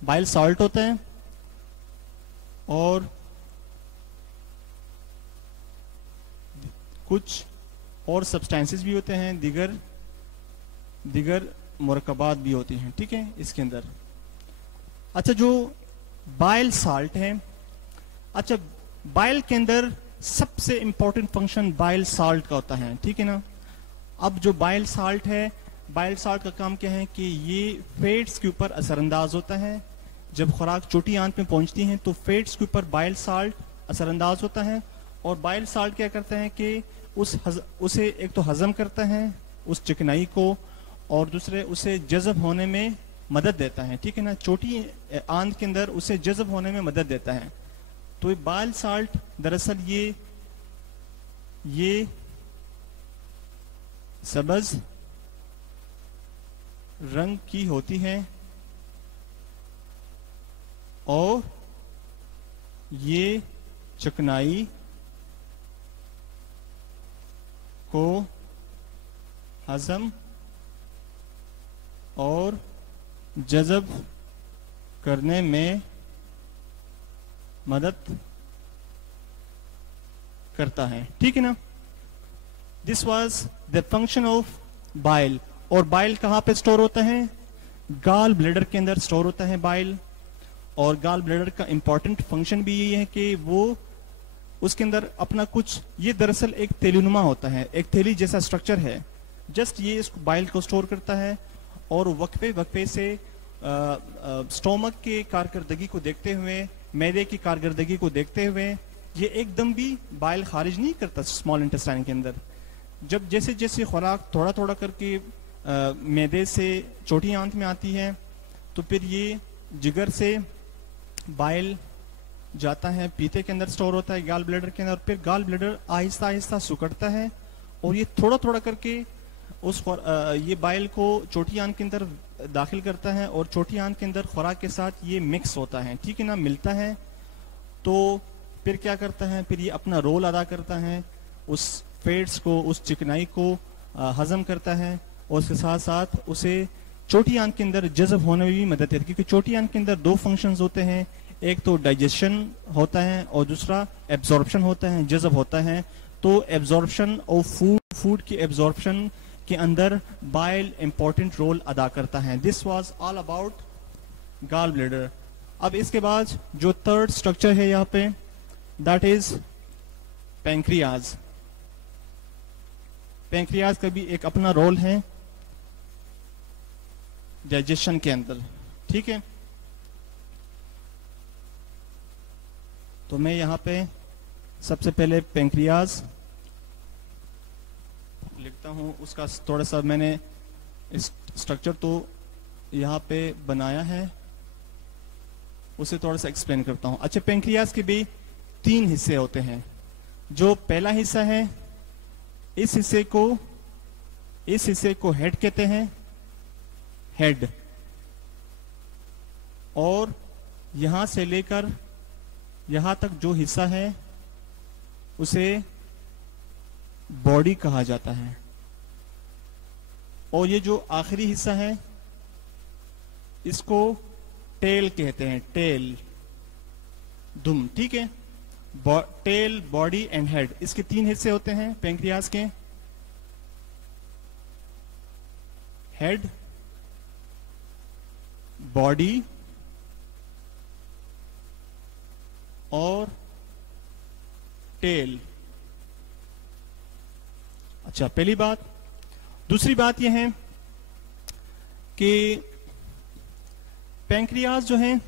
बाइल सॉल्ट होता है और कुछ और सब्सटेंसेस भी होते हैं, दिगर मुरक्कबात भी होती हैं, ठीक है, इसके अंदर। अच्छा, जो बाइल साल्ट है, अच्छा बाइल के अंदर सबसे इंपॉर्टेंट फंक्शन बाइल साल्ट का होता है, ठीक है ना। अब जो बाइल साल्ट है, बाइल साल्ट का काम क्या है कि ये फैट्स के ऊपर असरअंदाज होता है। जब खुराक छोटी आंत में पहुंचती है तो फैट्स के ऊपर बाइल साल्ट असरअंदाज होता है, और बाइल साल्ट क्या करता है कि उसे एक तो हजम करता है उस चिकनाई को, और दूसरे उसे जज़ब होने में मदद देता है, ठीक है ना। छोटी आंत के अंदर उसे जज़ब होने में मदद देता है। तो ये बाइल साल्ट दरअसल ये सब्ज रंग की होती है और ये चिकनाई को हजम और जज़ब करने में मदद करता है, ठीक है ना। This was the function of bile. और बाइल कहाँ पे स्टोर होता है? गाल ब्लैडर के अंदर स्टोर होता है बाइल। और गाल ब्लैडर का इंपॉर्टेंट फंक्शन भी यही है कि वो उसके अंदर अपना कुछ, ये दरअसल एक थैलीनुमा होता है, एक थैली जैसा स्ट्रक्चर है, जस्ट ये इस बाइल को स्टोर करता है। और वक्फे वक्फे से स्टोमक के कारकर्दगी को देखते हुए, मैदे की कारकर्दगी को देखते हुए, ये एकदम भी बाइल खारिज नहीं करता स्मॉल इंटेस्टाइन के अंदर। जब जैसे जैसे खुराक थोड़ा थोड़ा करके मैदे से छोटी आंत में आती है तो फिर ये जिगर से बाइल जाता है, पीते के अंदर स्टोर होता है गाल ब्लैडर के अंदर, और फिर गाल ब्लैडर आहिस्ता आहिस्ता सुकड़ता है और ये थोड़ा थोड़ा करके ये बाइल को छोटी आंत के अंदर दाखिल करता है, और छोटी आंत के अंदर खुराक के साथ ये मिक्स होता है, ठीक है ना, मिलता है। तो फिर क्या करता है, फिर ये अपना रोल अदा करता है, उस फैट्स को, उस चिकनाई को हजम करता है, और उसके साथ साथ उसे छोटी आंत के अंदर जज़ब होने में भी मदद देती है। क्योंकि छोटी आंत के अंदर दो फंक्शंस होते हैं, एक तो डाइजेशन होता है और दूसरा एब्जॉर्प्शन होता है, जज़ब होता है। तो एब्जॉर्प्शन ऑफ फूड की एब्जॉर्प्शन के अंदर बाइल इंपॉर्टेंट रोल अदा करता है। This was all about gall bladder. अब इसके बाद जो थर्ड स्ट्रक्चर है यहाँ पे, दैट इज पैंक्रियाज। पैंक्रियाज का भी एक अपना रोल है डाइजेशन के अंदर, ठीक है। तो मैं यहाँ पे सबसे पहले पैंक्रियाज लिखता हूं, उसका थोड़ा सा मैंने इस स्ट्रक्चर तो यहाँ पे बनाया है, उसे थोड़ा सा एक्सप्लेन करता हूं। अच्छा, पैंक्रियाज के भी तीन हिस्से होते हैं। जो पहला हिस्सा है, इस हिस्से को हेड कहते हैं, हेड। और यहां से लेकर यहां तक जो हिस्सा है उसे बॉडी कहा जाता है। और ये जो आखिरी हिस्सा है इसको टेल कहते हैं, टेल, दुम, ठीक है। टेल, बॉडी एंड हेड, इसके तीन हिस्से होते हैं पैंक्रियाज के। हेड, बॉडी और टेल। अच्छा, पहली बात। दूसरी बात यह है कि पैंक्रियाज जो है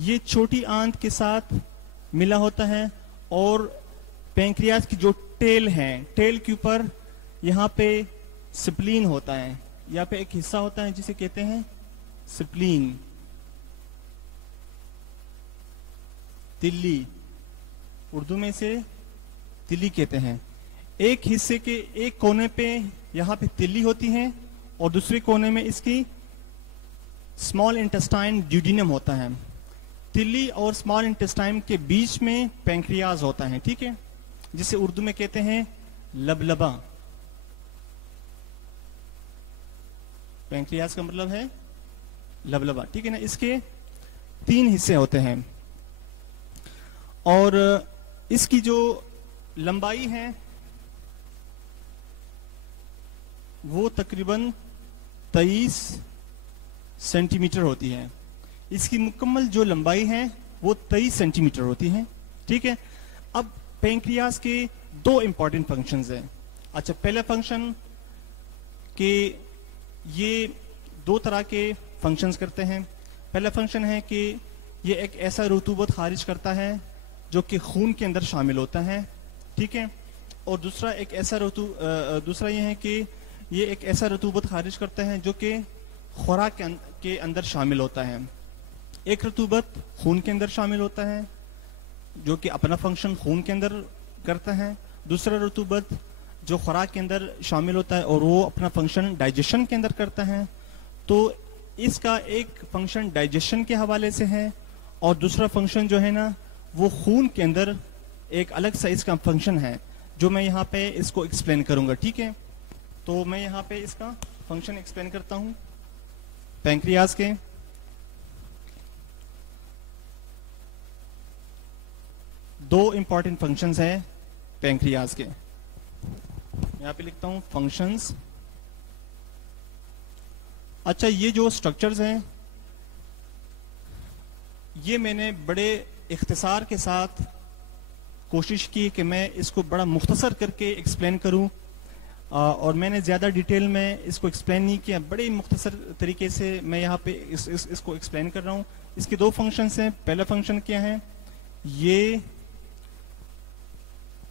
ये छोटी आंत के साथ मिला होता है, और पैंक्रियाज की जो टेल है, टेल के ऊपर यहां पे स्प्लीन होता है, यहाँ पे एक हिस्सा होता है जिसे कहते हैं स्प्लीन, तिल्ली, उर्दू में से तिल्ली कहते हैं। एक हिस्से के एक कोने पे यहाँ पे तिल्ली होती है और दूसरे कोने में इसकी स्मॉल इंटेस्टाइन ड्यूडिनम होता है। तिल्ली और स्मॉल इंटेस्टाइन के बीच में पैंक्रियाज होता है, ठीक है, जिसे उर्दू में कहते हैं लबलबा। पैंक्रियाज का मतलब है लबलबा, ठीक है ना। इसके 3 हिस्से होते हैं और इसकी जो लंबाई है वो तकरीबन 23 सेंटीमीटर होती है। इसकी मुकम्मल जो लंबाई है वो 23 सेंटीमीटर होती है। ठीक है, अब पैंक्रियास के 2 इंपॉर्टेंट फंक्शंस हैं। अच्छा, पहला फंक्शन कि ये 2 तरह के फंक्शंस करते हैं। पहला फंक्शन है कि ये एक ऐसा रतूबत खारिज करता है जो कि खून के अंदर शामिल होता है। ठीक है, और दूसरा ये है कि ये एक ऐसा रतूबत खारिज करता है जो कि खुराक के अंदर शामिल होता है। एक रतूबत खून के अंदर शामिल होता है जो कि अपना फंक्शन खून के अंदर करता है। दूसरा रतूबत जो खुराक के अंदर शामिल होता है और वो अपना फंक्शन डाइजेशन के अंदर करता है। तो इसका एक फंक्शन डाइजेशन के हवाले से है और दूसरा फंक्शन जो है ना वो खून के अंदर एक अलग सा इसका फंक्शन है जो मैं यहाँ पे इसको एक्सप्लेन करूंगा। ठीक है, तो मैं यहाँ पे इसका फंक्शन एक्सप्लेन करता हूँ। पैंक्रियास के दो इंपॉर्टेंट फंक्शंस हैं पैंक्रियास के। यहाँ पे लिखता हूँ फंक्शंस। अच्छा, ये जो स्ट्रक्चर्स हैं ये मैंने बड़े इख्तिसार के साथ कोशिश की कि मैं इसको बड़ा मुख्तसर करके एक्सप्लेन करूं और मैंने ज़्यादा डिटेल में इसको एक्सप्लेन नहीं किया। बड़े मुख्तसर तरीके से मैं यहाँ पे इसको एक्सप्लेन कर रहा हूँ। इसके 2 फंक्शंस हैं। पहला फंक्शन क्या है, ये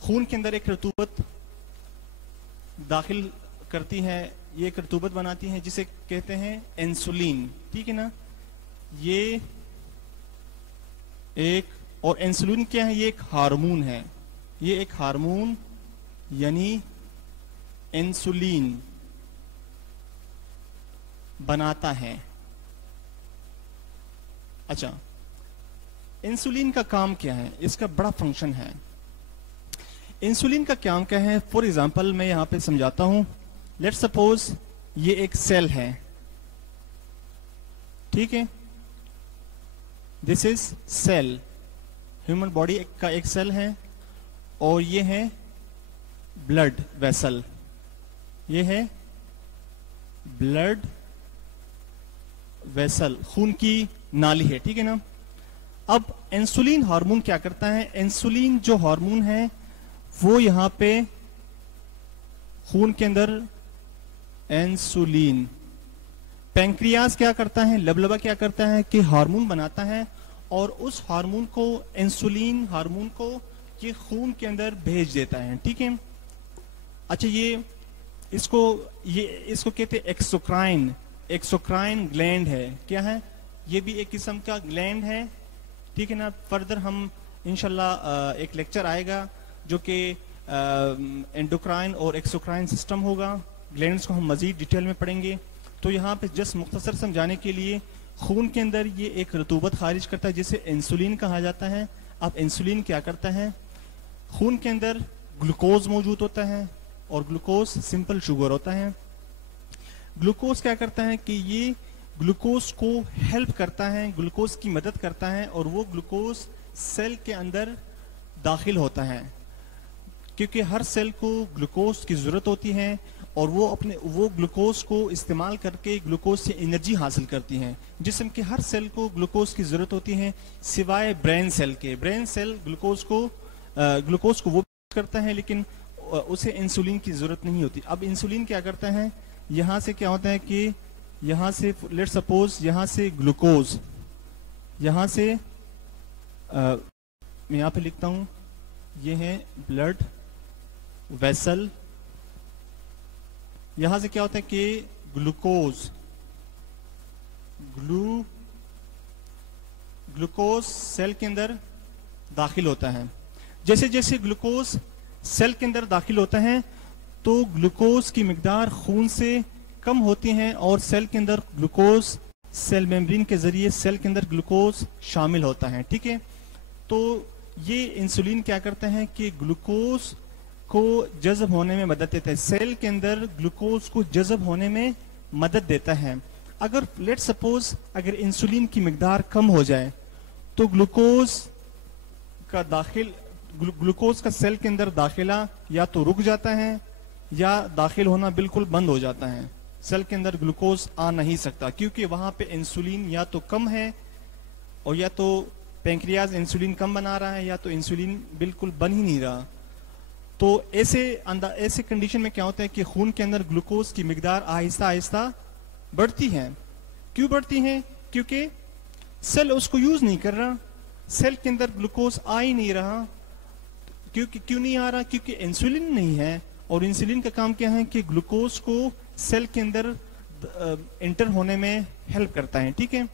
खून के अंदर एक रतूबत दाखिल करती है, ये एक रतूबत बनाती है जिसे कहते हैं इंसुलिन। ठीक है ना, ये एक, और इंसुलिन क्या है, ये एक हार्मोन है। ये एक हार्मोन यानी इंसुलिन बनाता है। अच्छा, इंसुलिन का काम क्या है, इसका बड़ा फंक्शन है। इंसुलिन का काम क्या है, फॉर एग्जांपल मैं यहां पे समझाता हूं। लेट्स सपोज ये एक सेल है। ठीक है, this is cell, human body का एक सेल है और ये है ब्लड वेसल, ये है ब्लड वेसल, खून की नाली है। ठीक है ना, अब इंसुलिन हार्मोन क्या करता है, इंसुलिन जो हार्मोन है वो यहां पे खून के अंदर इंसुलिन, पैंक्रियास क्या करता है, लबलबा क्या करता है कि हार्मोन बनाता है और उस हार्मोन को, इंसुलिन हार्मोन को ये खून के अंदर भेज देता है। ठीक है, अच्छा, ये इसको कहते हैं एक्सोक्राइन। एक्सोक्राइन ग्लैंड है, क्या है, ये भी एक किस्म का ग्लैंड है। ठीक है ना, फर्दर हम इंशाल्लाह एक लेक्चर आएगा जो कि एंडोक्राइन और एक्सोक्राइन सिस्टम होगा। ग्लैंड्स को हम मजीद डिटेल में पढ़ेंगे। तो यहाँ पे जस्ट मुख्तसर समझाने के लिए, खून के अंदर ये एक रतूबत खारिज करता है जिसे इंसुलिन कहा जाता है। अब इंसुलिन क्या करता है, खून के अंदर ग्लूकोज मौजूद होता है और ग्लूकोज सिंपल शुगर होता है। ग्लूकोज क्या करता है कि ये ग्लूकोज को हेल्प करता है, ग्लूकोज की मदद करता है और वो ग्लूकोज सेल के अंदर दाखिल होता है, क्योंकि हर सेल को ग्लूकोज की जरूरत होती है और वो ग्लूकोज को इस्तेमाल करके ग्लूकोज से एनर्जी हासिल करती हैं। जिस्म के हर सेल को ग्लूकोज की जरूरत होती है सिवाय ब्रेन सेल के। ब्रेन सेल ग्लूकोज को वो करता है लेकिन उसे इंसुलिन की जरूरत नहीं होती। अब इंसुलिन क्या करता है, यहाँ से क्या होता है कि यहाँ से लेट्स सपोज यहाँ से ग्लूकोज, यहाँ से मैं यहाँ पे लिखता हूँ, ये है ब्लड वेसल। यहां से क्या होता है कि ग्लूकोज सेल के अंदर दाखिल होता है। जैसे जैसे ग्लूकोज सेल के अंदर दाखिल होता है तो ग्लूकोज की मिकदार खून से कम होती है और सेल के अंदर ग्लूकोज, सेल मेम्ब्रेन के जरिए सेल के अंदर ग्लूकोज शामिल होता है। ठीक है, तो ये इंसुलिन क्या करता है कि ग्लूकोज को जज़ब होने में मदद देता है, सेल के अंदर ग्लूकोज को जज़ब होने में मदद देता है। अगर लेट्स सपोज अगर इंसुलिन की मिकदार कम हो जाए तो ग्लूकोज का सेल के अंदर दाखिला या तो रुक जाता है या दाखिल होना बिल्कुल बंद हो जाता है। सेल के अंदर ग्लूकोज आ नहीं सकता क्योंकि वहां पे इंसुलिन या तो कम है और या तो पैंक्रियाज इंसुलिन कम बना रहा है या तो इंसुलिन बिल्कुल बन ही नहीं रहा। तो ऐसे कंडीशन में क्या होता है कि खून के अंदर ग्लूकोज की मिकदार आहिस्ता आहिस्ता बढ़ती है। क्यों बढ़ती है? क्योंकि सेल उसको यूज नहीं कर रहा, सेल के अंदर ग्लूकोज आ ही नहीं रहा। क्यों नहीं आ रहा? क्योंकि इंसुलिन नहीं है, और इंसुलिन का काम क्या है कि ग्लूकोज को सेल के अंदर इंटर होने में हेल्प करता है। ठीक है,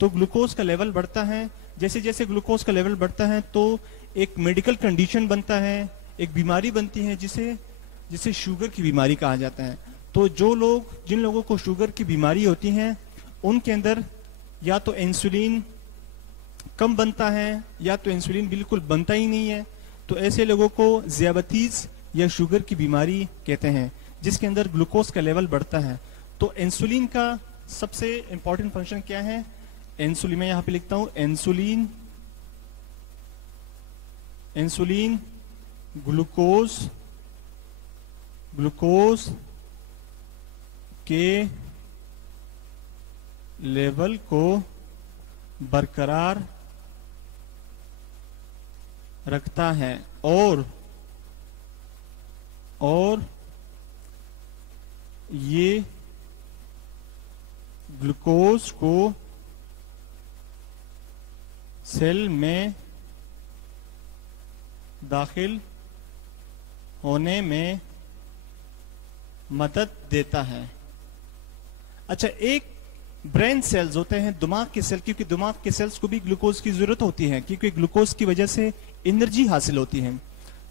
तो ग्लूकोज का लेवल बढ़ता है। जैसे जैसे ग्लूकोज का लेवल बढ़ता है तो एक मेडिकल कंडीशन बनता है, एक बीमारी बनती है जिसे शुगर की बीमारी कहा जाता है। तो जिन लोगों को शुगर की बीमारी होती है उनके अंदर या तो इंसुलिन कम बनता है या तो इंसुलिन बिल्कुल बनता ही नहीं है। तो ऐसे लोगों को ज़ियाबतीस या शुगर की बीमारी कहते हैं, जिसके अंदर ग्लूकोज का लेवल बढ़ता है। तो इंसुलिन का सबसे इंपॉर्टेंट फंक्शन क्या है? इंसुलिन, मैं यहां पे लिखता हूं इंसुलिन ग्लूकोज के लेवल को बरकरार रखता है और ये ग्लूकोज को सेल में दाखिल होने में मदद देता है। अच्छा, एक ब्रेन सेल्स होते हैं, दिमाग के सेल, क्योंकि दिमाग के सेल्स को भी ग्लूकोज की जरूरत होती है क्योंकि ग्लूकोज की वजह से एनर्जी हासिल होती है।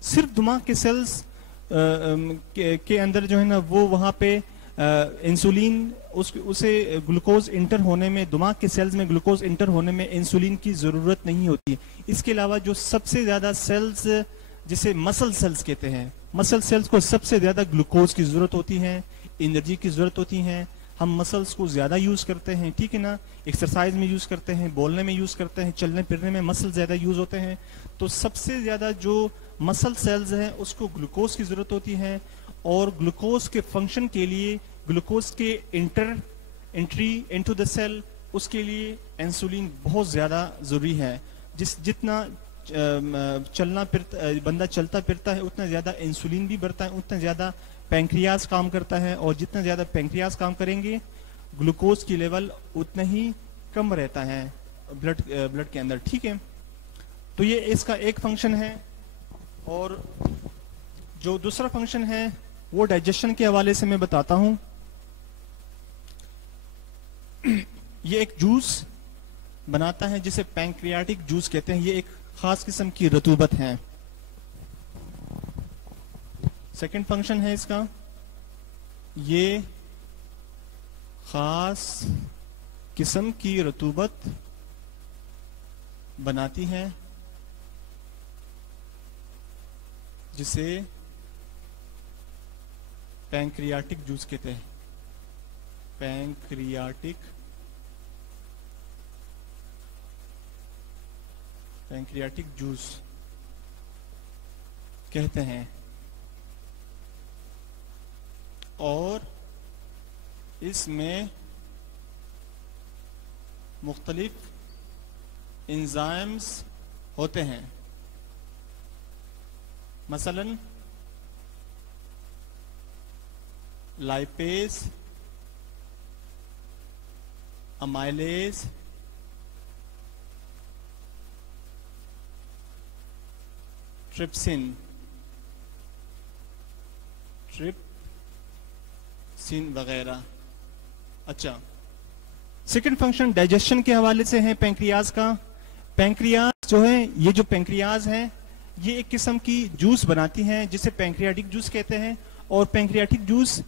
सिर्फ दिमाग के सेल्स के अंदर जो है ना वो वहां पे इंसुलिन उसे ग्लूकोज इंटर होने में, दिमाग के सेल्स में ग्लूकोज इंटर होने में इंसुलिन की जरूरत नहीं होती। इसके अलावा जो सबसे ज्यादा सेल्स जिसे मसल सेल्स कहते हैं, मसल सेल्स को सबसे ज्यादा ग्लूकोज की जरूरत होती है, एनर्जी की जरूरत होती है। हम मसल्स को ज्यादा यूज करते हैं, ठीक है ना, एक्सरसाइज में यूज करते हैं, बोलने में यूज करते हैं, चलने फिरने में मसल ज्यादा यूज होते हैं। तो सबसे ज्यादा जो मसल सेल्स हैं उसको ग्लूकोज की जरूरत होती है, और ग्लूकोज के फंक्शन के लिए, ग्लूकोज के एंट्री इनटू द सेल, उसके लिए इंसुलिन बहुत ज्यादा जरूरी है। जितना बंदा चलता फिरता है उतना ज्यादा इंसुलिन भी बढ़ता है, उतना ज्यादा पैंक्रियाज काम करता है, और जितना ज्यादा पैंक्रियाज काम करेंगे ग्लूकोज की लेवल उतना ही कम रहता है ब्लड के अंदर। ठीक है, तो ये इसका एक फंक्शन है। और जो दूसरा फंक्शन है वो डाइजेशन के हवाले से मैं बताता हूं। ये एक जूस बनाता है जिसे पैंक्रियाटिक जूस कहते हैं। ये एक खास किस्म की रतूबत है। सेकंड फंक्शन है इसका, ये खास किस्म की रतूबत बनाती है जिसे पैंक्रियाटिक जूस कहते हैं। पैंक्रियाटिक जूस कहते हैं। और इसमें मुख्तलिफ एंजाइम्स होते हैं, मसलन लाइपेज, अमाइलेज, ट्रिप्सिन वगैरह। अच्छा, सेकंड फंक्शन डाइजेशन के हवाले से है पैंक्रियाज का। पैंक्रियाज जो है, ये जो पैंक्रियाज है ये एक किस्म की जूस बनाती हैं जिसे पैंक्रियाटिक जूस कहते हैं। और पैंक्रियाटिक जूस,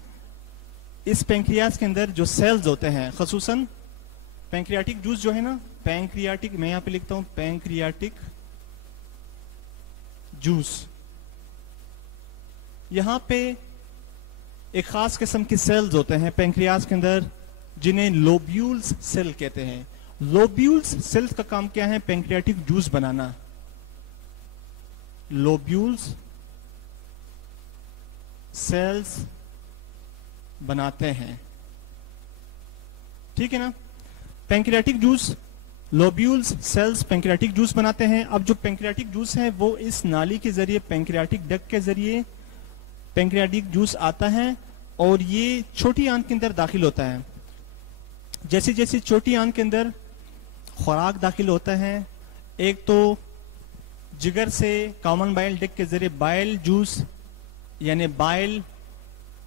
इस पैंक्रियाज के अंदर जो सेल्स होते हैं, खसूसन पैंक्रियाटिक जूस जो है ना, पैंक्रियाटिक, मैं यहां पे लिखता हूं पैंक्रियाटिक जूस, यहां पे एक खास किस्म के सेल्स होते हैं पैंक्रियाज के अंदर जिन्हें लोब्यूल्स सेल कहते हैं। लोब्यूल्स सेल्स का काम क्या है? पैंक्रियाटिक जूस बनाना। लोब्यूल्स सेल्स बनाते हैं, ठीक है ना। Pancreatic juice, lobules cells pancreatic juice बनाते हैं। अब जो पैंक्रियाटिक जूस है वो इस नाली के जरिए, पैंक्रियाटिक डक्ट के जरिए पैंक्रियाटिक जूस आता है और ये छोटी आंत के अंदर दाखिल होता है। जैसे जैसे छोटी आंत के अंदर खुराक दाखिल होता है, एक तो जिगर से कॉमन बाइल डक्ट के जरिए बाइल जूस यानी बाइल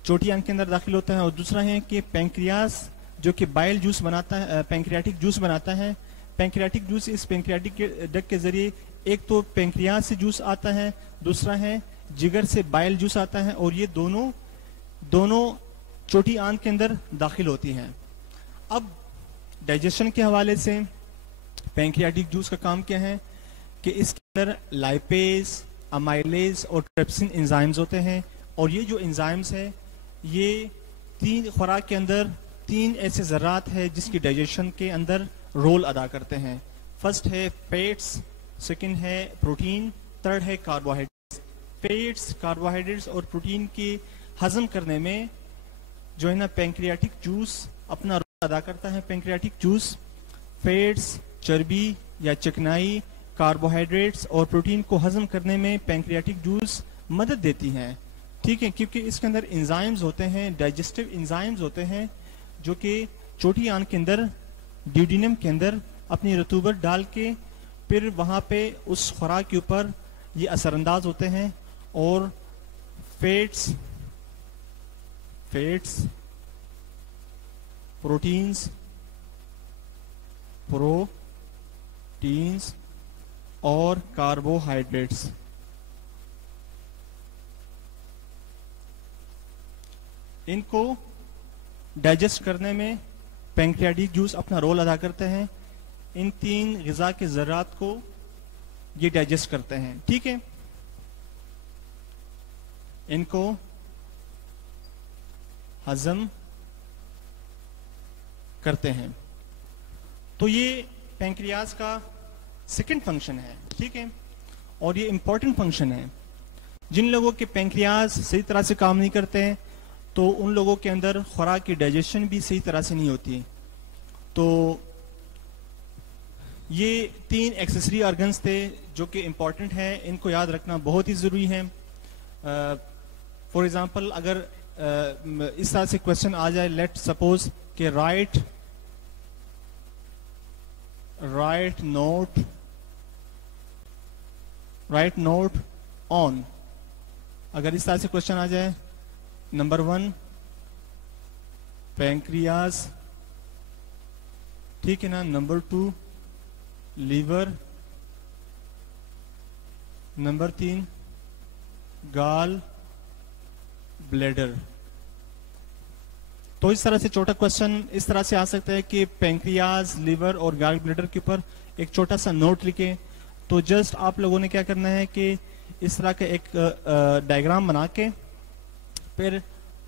छोटी आंत के अंदर दाखिल होता है, और दूसरा है कि पैंक्रियास जो कि बाइल जूस बनाता है, पैंक्रियाटिक जूस बनाता है। पैंक्रियाटिक जूस इस पैंक्रियाटिक डक्ट के जरिए एक तो पैंक्रियास से जूस आता है, दूसरा है जिगर से बाइल जूस आता है, और ये दोनों छोटी आंत के अंदर दाखिल होती हैं। अब डाइजेशन के हवाले से पैंक्रियाटिक जूस का काम क्या है कि इसके अंदर लाइपेज, अमाइलेज और ट्रिप्सिन एंजाइम्स होते हैं, और ये जो एंजाइम्स है ये तीन खुराक के अंदर तीन ऐसे ज़रात है जिसकी डाइजेशन के अंदर रोल अदा करते हैं। फर्स्ट है फैट्स, सेकंड है प्रोटीन, थर्ड है कार्बोहाइड्रेट्स। फैट्स, कार्बोहाइड्रेट्स और प्रोटीन के हजम करने में जो है ना पैंक्रियाटिक जूस अपना रोल अदा करता है। पैंक्रियाटिक जूस फैट्स, चर्बी या चिकनाई, कार्बोहाइड्रेट्स और प्रोटीन को हजम करने में पैंक्रियाटिक जूस मदद देती हैं, ठीक है, क्योंकि इसके अंदर एंजाइम्स होते हैं, डाइजेस्टिव एंजाइम्स होते हैं जो कि छोटी आंत के अंदर, ड्यूडिनम के अंदर अपनी रतूबत डाल के फिर वहाँ पे उस खुराक के ऊपर ये असरअंदाज होते हैं, और फैट्स, प्रोटीन्स और कार्बोहाइड्रेट्स इनको डाइजेस्ट करने में पैंक्रियाटिक जूस अपना रोल अदा करते हैं। इन तीन ग़िज़ा के ज़रात को ये डाइजेस्ट करते हैं, ठीक है, इनको हजम करते हैं। तो ये पैंक्रियाज का सेकंड फंक्शन है, ठीक है, और ये इंपॉर्टेंट फंक्शन है। जिन लोगों के पैंक्रियाज सही तरह से काम नहीं करते हैं तो उन लोगों के अंदर खुराक की डाइजेशन भी सही तरह से नहीं होती। तो ये तीन एक्सेसरी ऑर्गन्स थे जो कि इम्पॉर्टेंट है, इनको याद रखना बहुत ही ज़रूरी है। फॉर एग्जांपल अगर इस तरह से क्वेश्चन आ जाए, लेट सपोज कि राइट नोट ऑन, अगर इस तरह से क्वेश्चन आ जाए, नंबर 1 पैंक्रियाज, ठीक है ना, number 2 liver, number 3 gall bladder. तो इस तरह से छोटा क्वेश्चन इस तरह से आ सकता है कि पैंक्रियाज, लीवर और गाल ब्लैडर के ऊपर एक छोटा सा नोट लिखे। तो जस्ट आप लोगों ने क्या करना है कि इस तरह का एक डायग्राम बना के फिर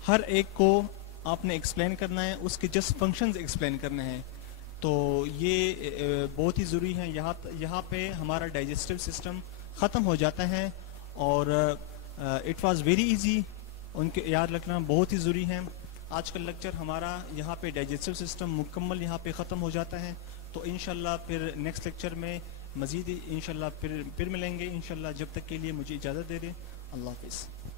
हर एक को आपने एक्सप्लेन करना है, उसके जस्ट फंक्शंस एक्सप्लेन करने हैं। तो ये बहुत ही ज़रूरी है। यहाँ पे हमारा डाइजेस्टिव सिस्टम ख़त्म हो जाता है, और इट वाज वेरी इजी, उनके याद रखना बहुत ही ज़रूरी है। आज का लेक्चर हमारा यहाँ पे डाइजेस्टिव सिस्टम मुकम्मल यहाँ पे ख़त्म हो जाता है। तो इंशाल्लाह फिर नेक्स्ट लेक्चर में मज़ीद इंशाल्लाह फिर मिलेंगे इंशाल्लाह। जब तक के लिए मुझे इजाज़त दे दें। अल्लाह हाफ़िज़।